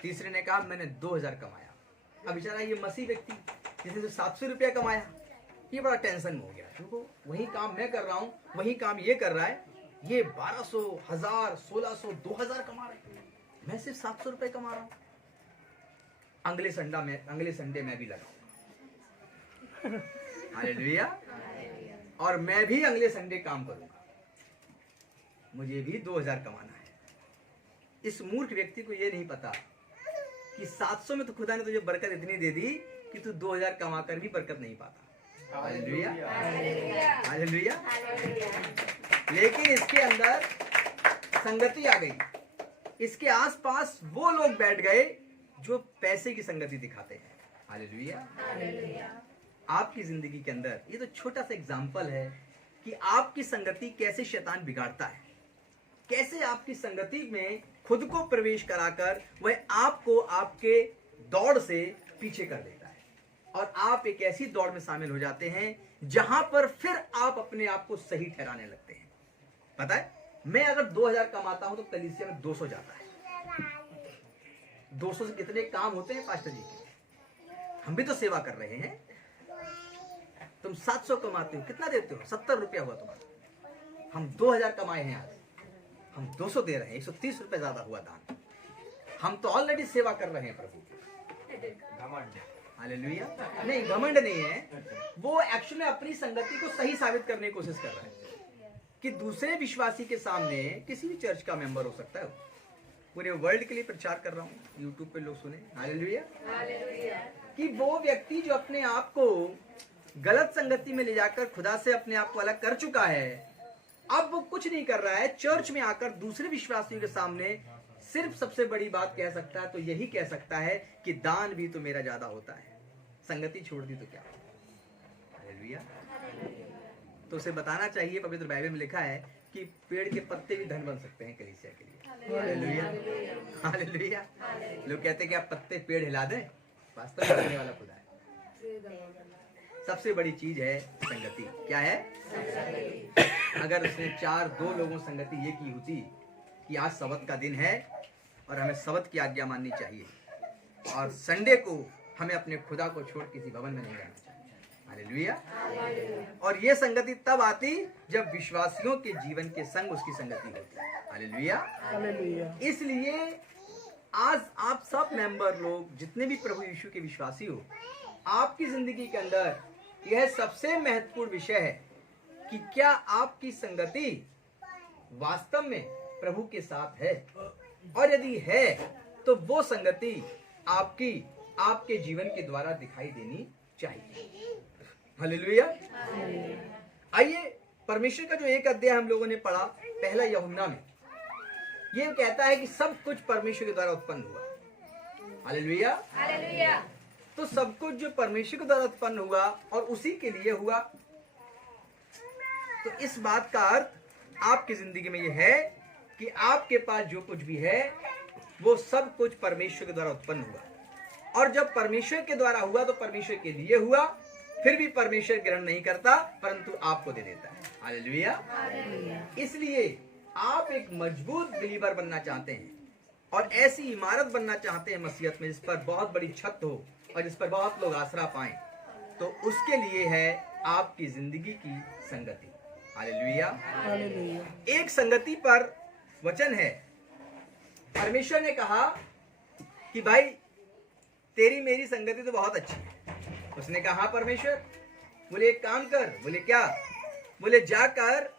तीसरे ने कहा मैंने 2000 कमाया। अब बेचारा ये मसीह व्यक्ति जिसने 700 रुपया कमाया, ये बड़ा टेंशन हो गया, क्योंकि वही काम मैं कर रहा हूँ, वही काम ये कर रहा है, ये 1200, 1000, 1600, 2000 कमा रहे, मैं सिर्फ 700 रुपए कमा रहा हूँ। अगले संडे मैं भी लगाऊंगा। हालेलुया। और मैं भी अगले संडे काम करूंगा, मुझे भी 2000 कमाना है। इस मूर्ख व्यक्ति को यह नहीं पता कि 700 में तो खुदा ने तुझे बरकत इतनी दे दी कि तू 2000 कमा कर भी बरकत नहीं पाता। हालेलुया। हालेलुया। लेकिन इसके अंदर संगति आ गई, इसके आसपास वो लोग बैठ गए जो पैसे की संगति दिखाते हैं। हालेलुया। आपकी जिंदगी के अंदर ये तो छोटा सा एग्जाम्पल है कि आपकी संगति कैसे शैतान बिगाड़ता है, कैसे आपकी संगति में खुद को प्रवेश कराकर वह आपको आपके दौड़ से पीछे कर देता है, और आप एक ऐसी दौड़ में शामिल हो जाते हैं जहां पर फिर आप अपने आप को सही ठहराने लगते हैं। पता है, मैं अगर 2000 कमाता हूं तो कलीसिया में 200 जाता है। 200 से कितने काम होते हैं पास्टर जी के, हम भी तो सेवा कर रहे हैं। तुम 700 कमाते हो, कितना देते हो? 70 रुपया हुआ तुम्हारा। हम 2000 कमाए हैं, आज हम 200 दे रहे हैं, 130 रुपए ज्यादा हुआ दान। हम तो ऑलरेडी सेवा कर रहे हैं प्रभु की। घमंड। हालेलुया। नहीं, घमंड नहीं है, वो एक्चुअली अपनी संगति को सही साबित करने की कोशिश कर रहा है कि दूसरे विश्वासी के सामने, किसी भी चर्च का मेंबर हो सकता है, पूरे वर्ल्ड के लिए प्रचार कर रहा हूँ, यूट्यूब पे लोग सुने। हालेलुया। कि वो व्यक्ति जो अपने आप को गलत संगति में ले जाकर खुदा से अपने आप को अलग कर चुका है, अब वो कुछ नहीं कर रहा है, चर्च में आकर दूसरे विश्वासियों के सामने सिर्फ सबसे बड़ी बात कह सकता है तो यही कह सकता है कि दान भी तो मेरा ज्यादा होता है, संगति छोड़ दी तो क्या। हालेलुया। तो उसे बताना चाहिए, पवित्र बाइबल में लिखा है कि पेड़ के पत्ते भी धन बन सकते हैं कलीसिया के लिए। हालेलुया। हालेलुया। लोग कहते हैं कि आप पत्ते पेड़ हिला दें, वास्तव में करने वाला खुदा है। सबसे बड़ी चीज है संगति। क्या है? अगर उसने 2 लोगों संगति ये की होती कि आज सबत का दिन है और हमें सबत की आज्ञा माननी चाहिए, और संडे को हमें अपने खुदा को छोड़ किसी भवन में नहीं जाना चाहिए। हालेलुया। और ये संगति तब आती जब विश्वासियों के जीवन के संग उसकी संगति होती है। हालेलुया। इसलिए आज आप सब मेंबर लोग, जितने भी प्रभु यीशु के विश्वासी हो, आपकी जिंदगी के अंदर यह सबसे महत्वपूर्ण विषय है कि क्या आपकी संगति वास्तव में प्रभु के साथ है, और यदि है तो वो संगति आपके जीवन के द्वारा दिखाई देनी चाहिए। हालेलुया। आइए परमेश्वर का जो एक अध्याय हम लोगों ने पढ़ा पहला यूहन्ना में, ये कहता है कि सब कुछ परमेश्वर के द्वारा उत्पन्न हुआ। हालेलुया। हालेलुया। तो सब कुछ जो परमेश्वर के द्वारा उत्पन्न हुआ और उसी के लिए हुआ, तो इस बात का अर्थ आपकी जिंदगी में यह है कि आपके पास जो कुछ भी है वो सब कुछ परमेश्वर के द्वारा उत्पन्न हुआ। और जब परमेश्वर के द्वारा हुआ तो परमेश्वर के लिए हुआ, फिर भी परमेश्वर ग्रहण नहीं करता परंतु आपको दे देता है। हालेलुया। इसलिए आप एक मजबूत बिलीवर बनना चाहते हैं और ऐसी इमारत बनना चाहते हैं मसीहत में जिस पर बहुत बड़ी छत हो और जिस पर बहुत लोग आसरा पाएं, तो उसके लिए है आपकी जिंदगी की संगति। हालेलुया। एक संगति पर वचन है, परमेश्वर ने कहा कि भाई तेरी मेरी संगति तो बहुत अच्छी है। उसने कहा परमेश्वर, बोले एक काम कर। बोले क्या? बोले जाकर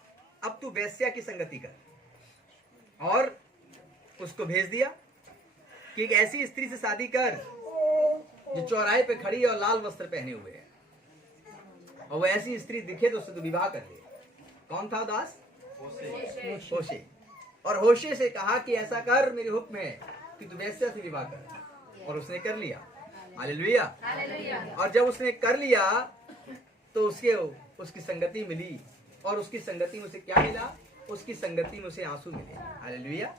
अब तू वेश्या की संगति कर। और उसको भेज दिया कि एक ऐसी स्त्री से शादी कर जो चौराहे पे खड़ी है और लाल वस्त्र पहने हुए है, और वो ऐसी स्त्री दिखे तो उससे तू विवाह कर ले। कौन था दास? होशे। और होशे से कहा कि ऐसा कर, मेरे हुक्म है कि तू वेश्या से विवाह कर, और उसने कर लिया। हालेलुया। और जब उसने कर लिया तो उसकी संगति मिली, और उसकी संगति में उसे क्या मिला? उसकी संगति में उसे आंसू मिले। हालेलुया।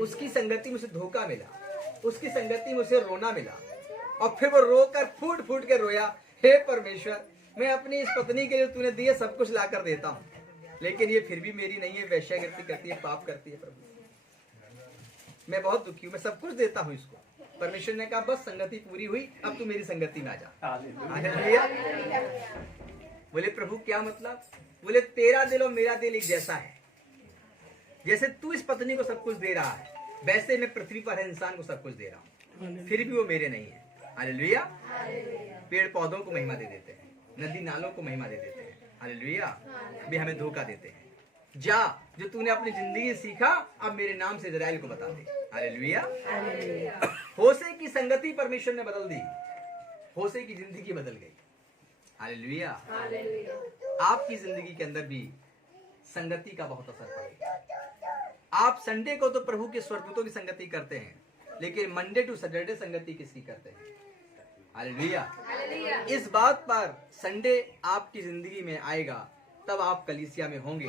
उसकी संगति में उसे धोखा मिला, उसकी संगति में उसे रोना मिला, और फिर वो रोकर फूट फूट के रोया, हे परमेश्वर, मैं अपनी इस पत्नी के लिए तूने दिए सब कुछ लाकर देता हूँ, लेकिन ये फिर भी मेरी नहीं है, वेश्यागिरी करती है, पाप करती है। प्रभु मैं बहुत दुखी हूँ, मैं सब कुछ देता हूँ इसको। परमेश्वर ने कहा बस संगति पूरी हुई, अब तू मेरी संगति में आ जा। हालेलुया। बोले प्रभु क्या मतलब? बोले तेरा दिल और मेरा दिल एक जैसा है। जैसे तू इस पत्नी को सब कुछ दे रहा है, वैसे मैं पृथ्वी पर हर इंसान को सब कुछ दे रहा हूँ, फिर भी वो मेरे नहीं है। हालेलुया। पेड़ पौधों को महिमा दे देते हैं, नदी नालों को महिमा दे देते हैं। हालेलुया। भी हमें धोखा देते हैं। जा, जो तूने अपनी जिंदगी सीखा अब मेरे नाम से इजराइल को बता दे। हालेलुया। होशे की संगति परमेश्वर ने बदल दी, होशे की जिंदगी बदल गई। हालेलुया। आपकी जिंदगी के अंदर भी संगति का बहुत असर पड़ेगा। आप संडे को तो प्रभु के स्वर्गदूतों की संगति करते हैं, लेकिन मंडे टू सैटरडे संगति किसकी करते हैं? हालेलुया। इस बात पर संडे आपकी जिंदगी में आएगा तब आप कलीसिया में होंगे,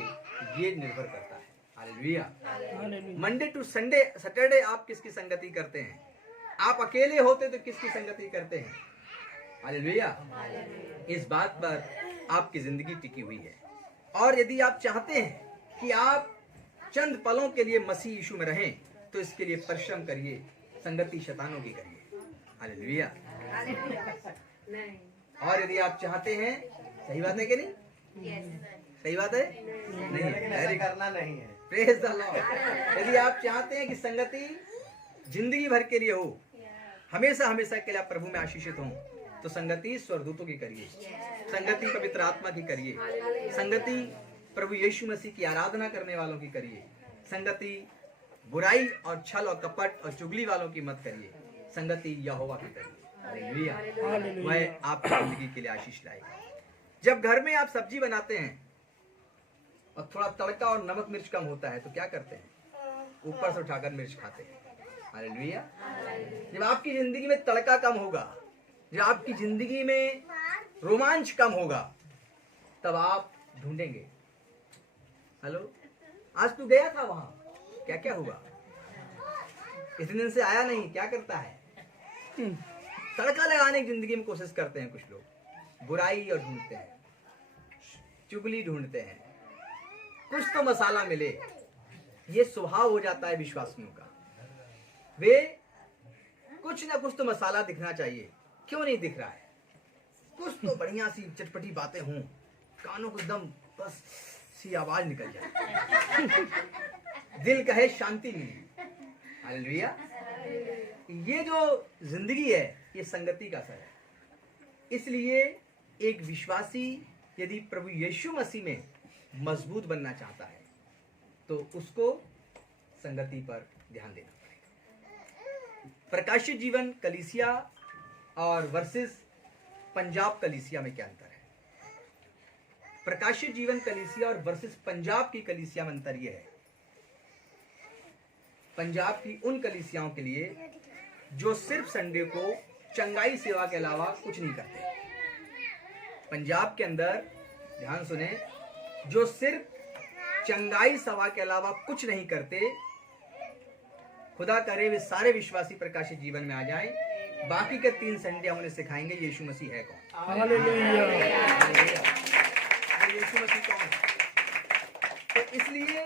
ये निर्भर करता है। Hallelujah. Monday to Sunday Saturday आप किसकी संगति करते हैं? आप अकेले होते तो किसकी संगति करते हैं? हालेलुया। इस बात पर आपकी जिंदगी टिकी हुई है। और यदि आप चाहते हैं कि आप चंद पलों के लिए मसीह यीशु में रहें, तो इसके लिए परिश्रम करिए, संगति शैतानों की करिए। हालेलुया। और यदि आप चाहते हैं, सही बात है कि नहीं? सही बात है? नहीं, ऐसा करना नहीं है। Praise the Lord. यदि आप चाहते हैं कि संगति जिंदगी भर के लिए हो, हमेशा हमेशा के लिए आप प्रभु में आशीषित हों, तो संगति स्वर्गदूतों की करिए, संगति पवित्र आत्मा की करिए, संगति प्रभु यीशु मसीह की आराधना करने वालों की करिए, संगति बुराई और छल और कपट और चुगली वालों की मत करिए, संगति यहोवा की करिए। हालेलुया। वह आपकी जिंदगी के लिए आशीष लाएगा। जब घर में आप सब्जी बनाते हैं और थोड़ा तड़का और नमक मिर्च कम होता है तो क्या करते हैं? ऊपर से उठाकर मिर्च खाते हैं। हालेलुया। जब आपकी जिंदगी में तड़का कम होगा, जब आपकी जिंदगी में रोमांच कम होगा, तब आप ढूंढेंगे, हेलो आज तू गया था वहां, क्या क्या हुआ? इतने दिन से आया नहीं, क्या करता है? तड़का लगाने की जिंदगी में कोशिश करते हैं कुछ लोग, बुराई और ढूंढते हैं, चुगली ढूंढते हैं, कुछ तो मसाला मिले। ये स्वभाव हो जाता है विश्वासियों का। वे कुछ ना कुछ तो मसाला दिखना चाहिए, क्यों नहीं दिख रहा है? कुछ तो बढ़िया सी चटपटी बातें हों, कानों को एकदम बस सी आवाज निकल जाए, दिल कहे शांति मिली। हालेलुया। ये जो जिंदगी है ये संगति का असर है। इसलिए एक विश्वासी यदि प्रभु यीशु मसीह में मजबूत बनना चाहता है तो उसको संगति पर ध्यान देना पड़ेगा। प्रकाशित जीवन कलीसिया और वर्सेस पंजाब कलीसिया में क्या अंतर है। प्रकाशित जीवन कलीसिया और वर्सेस पंजाब की कलीसिया में अंतर यह है, पंजाब की उन कलीसियाओं के लिए जो सिर्फ संडे को चंगाई सेवा के अलावा कुछ नहीं करते। पंजाब के अंदर ध्यान सुने, जो सिर्फ चंगाई सेवा के अलावा कुछ नहीं करते, खुदा करे वे सारे विश्वासी प्रकाशित जीवन में आ जाएं। बाकी के 3 संडे हम उन्हें सिखाएंगे यीशु मसीह है कौन। हालेलुया। यीशु मसीह कौन है। तो इसलिए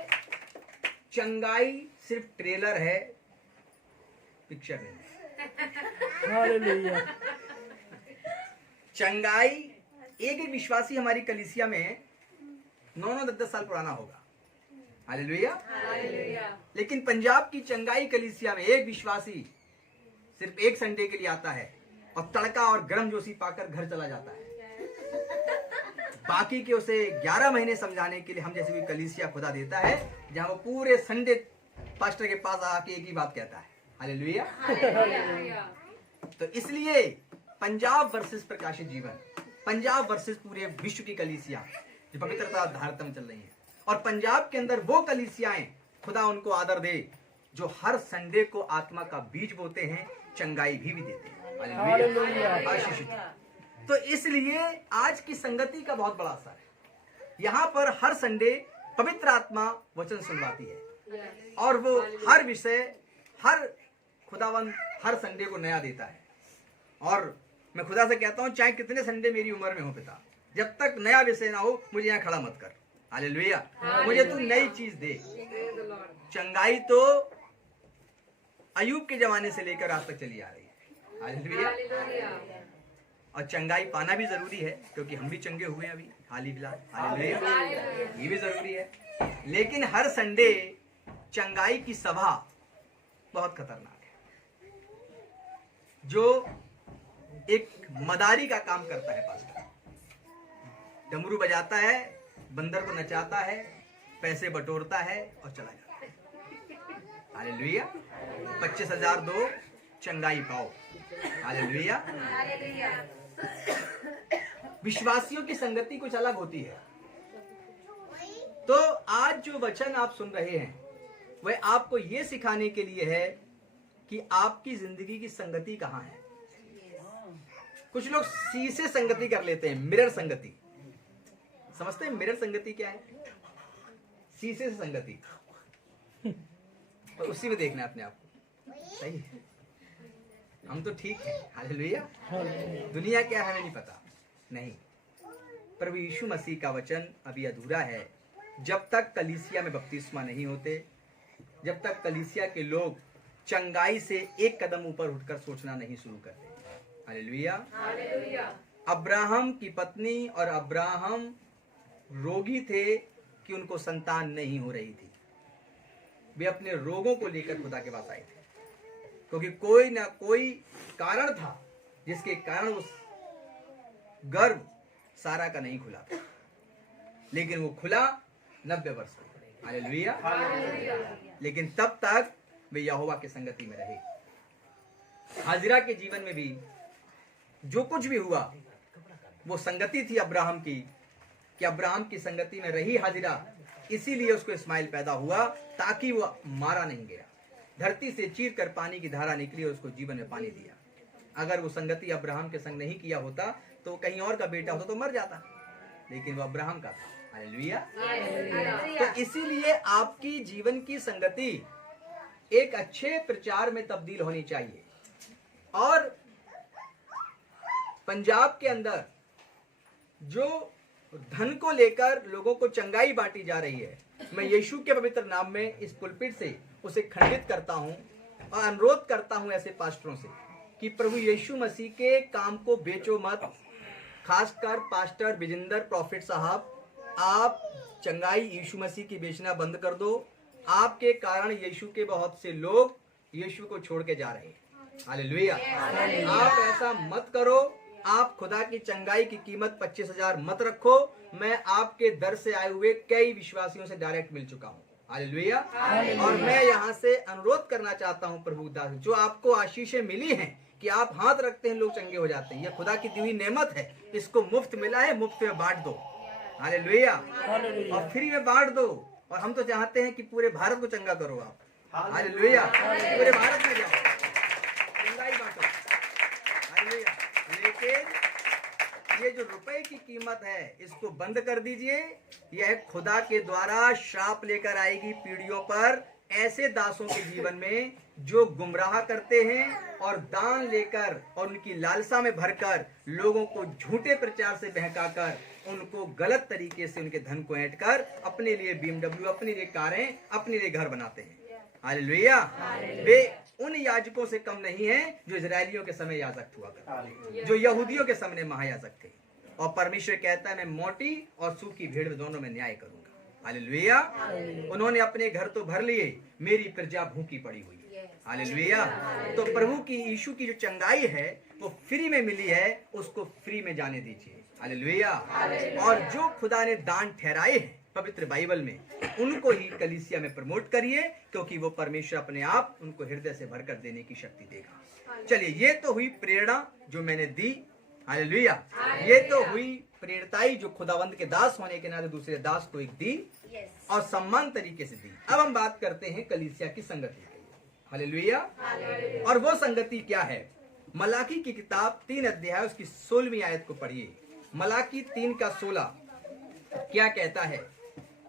चंगाई सिर्फ ट्रेलर है, पिक्चर नहीं। हालेलुया। चंगाई एक विश्वासी हमारी कलीसिया में 9-10 साल पुराना होगा। हालेलुया। लेकिन पंजाब की चंगाई कलीसिया में एक विश्वासी सिर्फ एक संडे के लिए आता है और तड़का और गर्म जोशी पाकर घर चला जाता है। बाकी के उसे 11 महीने समझाने के लिए हम जैसे भी कलीसिया खुदा देता है, जहां वो पूरे संडे पास्टर के पास आके एक ही बात कहता है। हालेलुया। तो इसलिए पंजाब वर्सेस प्रकाशित जीवन, पंजाब वर्सेस पूरे विश्व की कलीसिया जो पवित्रता धारता में चल रही है, और पंजाब के अंदर वो कलीसियाएं खुदा उनको आदर दे जो हर संडे को आत्मा का बीज बोते हैं, चंगाई भी देते हैं। हालेलुया। आशीषित। तो इसलिए आज की संगति का बहुत बड़ा असर है। यहाँ पर हर संडे पवित्र आत्मा वचन सुनवाती है और वो हर विषय, हर खुदावन हर संडे को नया देता है। और मैं खुदा से कहता हूँ, चाहे कितने संडे मेरी उम्र में हो पिता, जब तक नया विषय ना हो मुझे यहाँ खड़ा मत कर। हालेलुया। मुझे तू नई चीज दे। चंगाई तो अयूब के जमाने से लेकर आज तक चली आ रही है। हालेलुया। और चंगाई पाना भी जरूरी है, क्योंकि हम भी चंगे हुए हैं अभी हाल ही फिलहाल। हालेलुया। ये भी जरूरी है। लेकिन हर संडे चंगाई की सभा बहुत खतरनाक है, जो एक मदारी का काम करता है। पास्टर डमरू बजाता है, बंदर को नचाता है, पैसे बटोरता है और चला जाता है। हालेलुया। 25,000 दो, चंगाई पाओ। हालेलुया। विश्वासियों की संगति कुछ अलग होती है। तो आज जो वचन आप सुन रहे हैं वह आपको यह सिखाने के लिए है कि आपकी जिंदगी की संगति कहां है। कुछ लोग शीशे संगति कर लेते हैं, मिरर संगति। समझते हैं मिरर संगति क्या है? शीशे से संगति, तो उसी में देखना अपने आप को। सही है, हम तो ठीक है। हालेलुया। दुनिया क्या है हमें नहीं पता, नहीं। प्रभु यीशु मसीह का वचन अभी अधूरा है जब तक कलीसिया में बपतिस्मा नहीं होते, जब तक कलीसिया के लोग चंगाई से एक कदम ऊपर उठकर सोचना नहीं शुरू करते। हालेलुया। अब्राहम की पत्नी और अब्राहम रोगी थे कि उनको संतान नहीं हो रही थी। वे अपने रोगों को लेकर खुदा के पास आए थे, क्योंकि कोई ना कोई कारण था जिसके कारण उस गर्भ सारा का नहीं खुला था, लेकिन वो खुला 90 वर्ष में। हालेलुया। लेकिन तब तक वे यहोवा की संगति में रहे। हाजिरा के जीवन में भी जो कुछ भी हुआ वो संगति थी अब्राहम की, कि अब्राहम की संगति में रही हाजिरा, इसीलिए उसको इस्माइल पैदा हुआ, ताकि वो मारा नहीं गया। धरती से चीर कर पानी की धारा निकली और उसको जीवन में पानी दिया। अगर वो संगति अब्राहम के संग नहीं किया होता तो कहीं और का बेटा होता तो मर जाता, लेकिन वो अब्राहम का था। हालेलुया। तो इसीलिए आपकी जीवन की संगति एक अच्छे प्रचार में तब्दील होनी चाहिए। और पंजाब के अंदर जो धन को लेकर लोगों को चंगाई बांटी जा रही है, मैं यीशु के पवित्र नाम में इस पुलपिट से उसे खंडित करता हूं और अनुरोध करता हूं ऐसे पास्टरों से कि प्रभु यीशु मसीह के काम को बेचो मत। खासकर पास्टर विजेंद्र प्रॉफिट साहब, आप चंगाई यीशु मसीह की बेचना बंद कर दो। आपके कारण यीशु के बहुत से लोग यीशु को छोड़ के जा रहे हैं। हालेलुया। आप ऐसा मत करो। आप खुदा की चंगाई की कीमत 25,000 मत रखो। मैं आपके दर से आए हुए कई विश्वासियों से डायरेक्ट मिल चुका हूँ। हालेलुया। और मैं यहाँ से अनुरोध करना चाहता हूँ प्रभु दास, जो आपको आशीषें मिली हैं कि आप हाथ रखते हैं लोग चंगे हो जाते हैं। ये खुदा की दी हुई नेमत है, इसको मुफ्त मिला है, मुफ्त में बांट दो। हालेलुया। और फ्री में बांट दो। और हम तो चाहते हैं कि पूरे भारत को चंगा करो आप। हालेलुया। पूरे भारत में जाओ, चंगाई बांटो। हालेलुया। लेकिन ये जो रुपए की कीमत है इसको बंद कर दीजिए। यह खुदा के द्वारा श्राप लेकर आएगी पीढ़ियों पर, ऐसे दासों के जीवन में जो गुमराह करते हैं और दान लेकर और उनकी लालसा में भरकर लोगों को झूठे प्रचार से बहकाकर उनको गलत तरीके से उनके धन को ऐंठ कर अपने लिए BMW, अपने लिए कारें, अपने लिए घर बनाते हैं। हालेलुया। वे उन याजकों से कम नहीं हैं जो इजरायलियों के समय याजक हुआ करते, जो यहूदियों के समय महायाजक थे। और परमेश्वर कहता है मैं मोटी और सूखी भेड़ दोनों में न्याय करूंगा। हालेलुया। उन्होंने अपने घर तो भर लिए, मेरी प्रजा भूखी पड़ी हुई है। हालेलुया। तो प्रभु की यीशु की जो चंगाई है वो फ्री में मिली है, उसको फ्री में जाने दीजिए। हालेलुया। और जो खुदा ने दान ठहराए हैं पवित्र बाइबल में, उनको ही कलीसिया में प्रमोट करिए, क्योंकि वो परमेश्वर अपने आप उनको हृदय से भरकर देने की शक्ति देगा। चलिए, ये तो हुई प्रेरणा जो मैंने दी। हालेलुया। ये तो हुई प्रेरताई जो खुदावंद के दास होने के नाते दूसरे दास को एक दी और सम्मान तरीके से दी। अब हम बात करते हैं कलीसिया की संगति की। हालेलुया। और वो संगति क्या है? मलाकी की किताब 3 अध्याय उसकी 16वीं आयत को पढ़िए। मलाकी 3:16 क्या कहता है?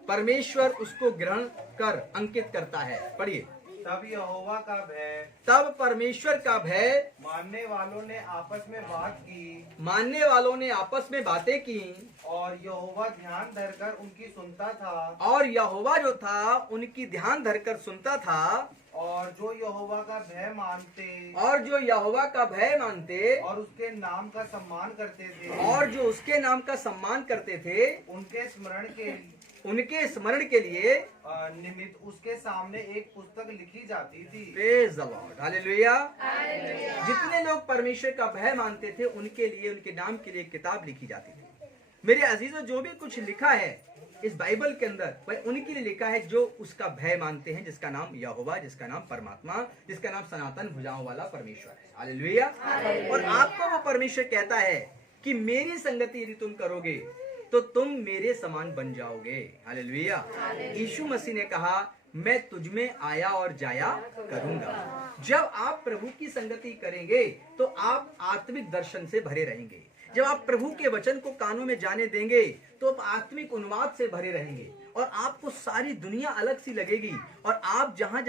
परमेश्वर उसको ग्रहण कर अंकित करता है। पढ़िए। तब यहोवा का भय, तब परमेश्वर का भय मानने वालों ने आपस में बात की, मानने वालों ने आपस में बातें की, और यहोवा ध्यान धरकर उनकी सुनता था, और यहोवा जो था उनकी ध्यान धरकर सुनता था। और जो यहोवा का भय मानते, और जो यहोवा का भय मानते और उसके नाम का सम्मान करते थे, और जो उसके नाम का सम्मान करते थे, उनके स्मरण के लिए निमित्त उसके सामने एक पुस्तक लिखी जाती थी। Praise the Lord. हालेलुया। जितने लोग परमेश्वर का भय मानते थे उनके लिए, उनके नाम के लिए एक किताब लिखी जाती थी। मेरे अजीजों, जो भी कुछ लिखा है इस बाइबल के अंदर वह उनके लिए लिखा है जो उसका भय मानते हैं, जिसका नाम यहोवा, जिसका नाम परमात्मा, जिसका नाम सनातन भुजाओं वाला परमेश्वर है। हालेलुया। और आपको वो परमेश्वर कहता है कि मेरी संगति यदि तुम करोगे तो तुम मेरे समान बन जाओगे। हालेलुया। यीशु मसीह ने कहा मैं तुझ में आया और जाया करूंगा। जब आप प्रभु की संगति करेंगे तो आप आत्मिक दर्शन से भरे रहेंगे। जब आप प्रभु के वचन को कानों में जाने देंगे तो आप आत्मिक उन्माद से भरे रहेंगे और आपको सारी दुनिया अलग सी लगेगी। और आप जहां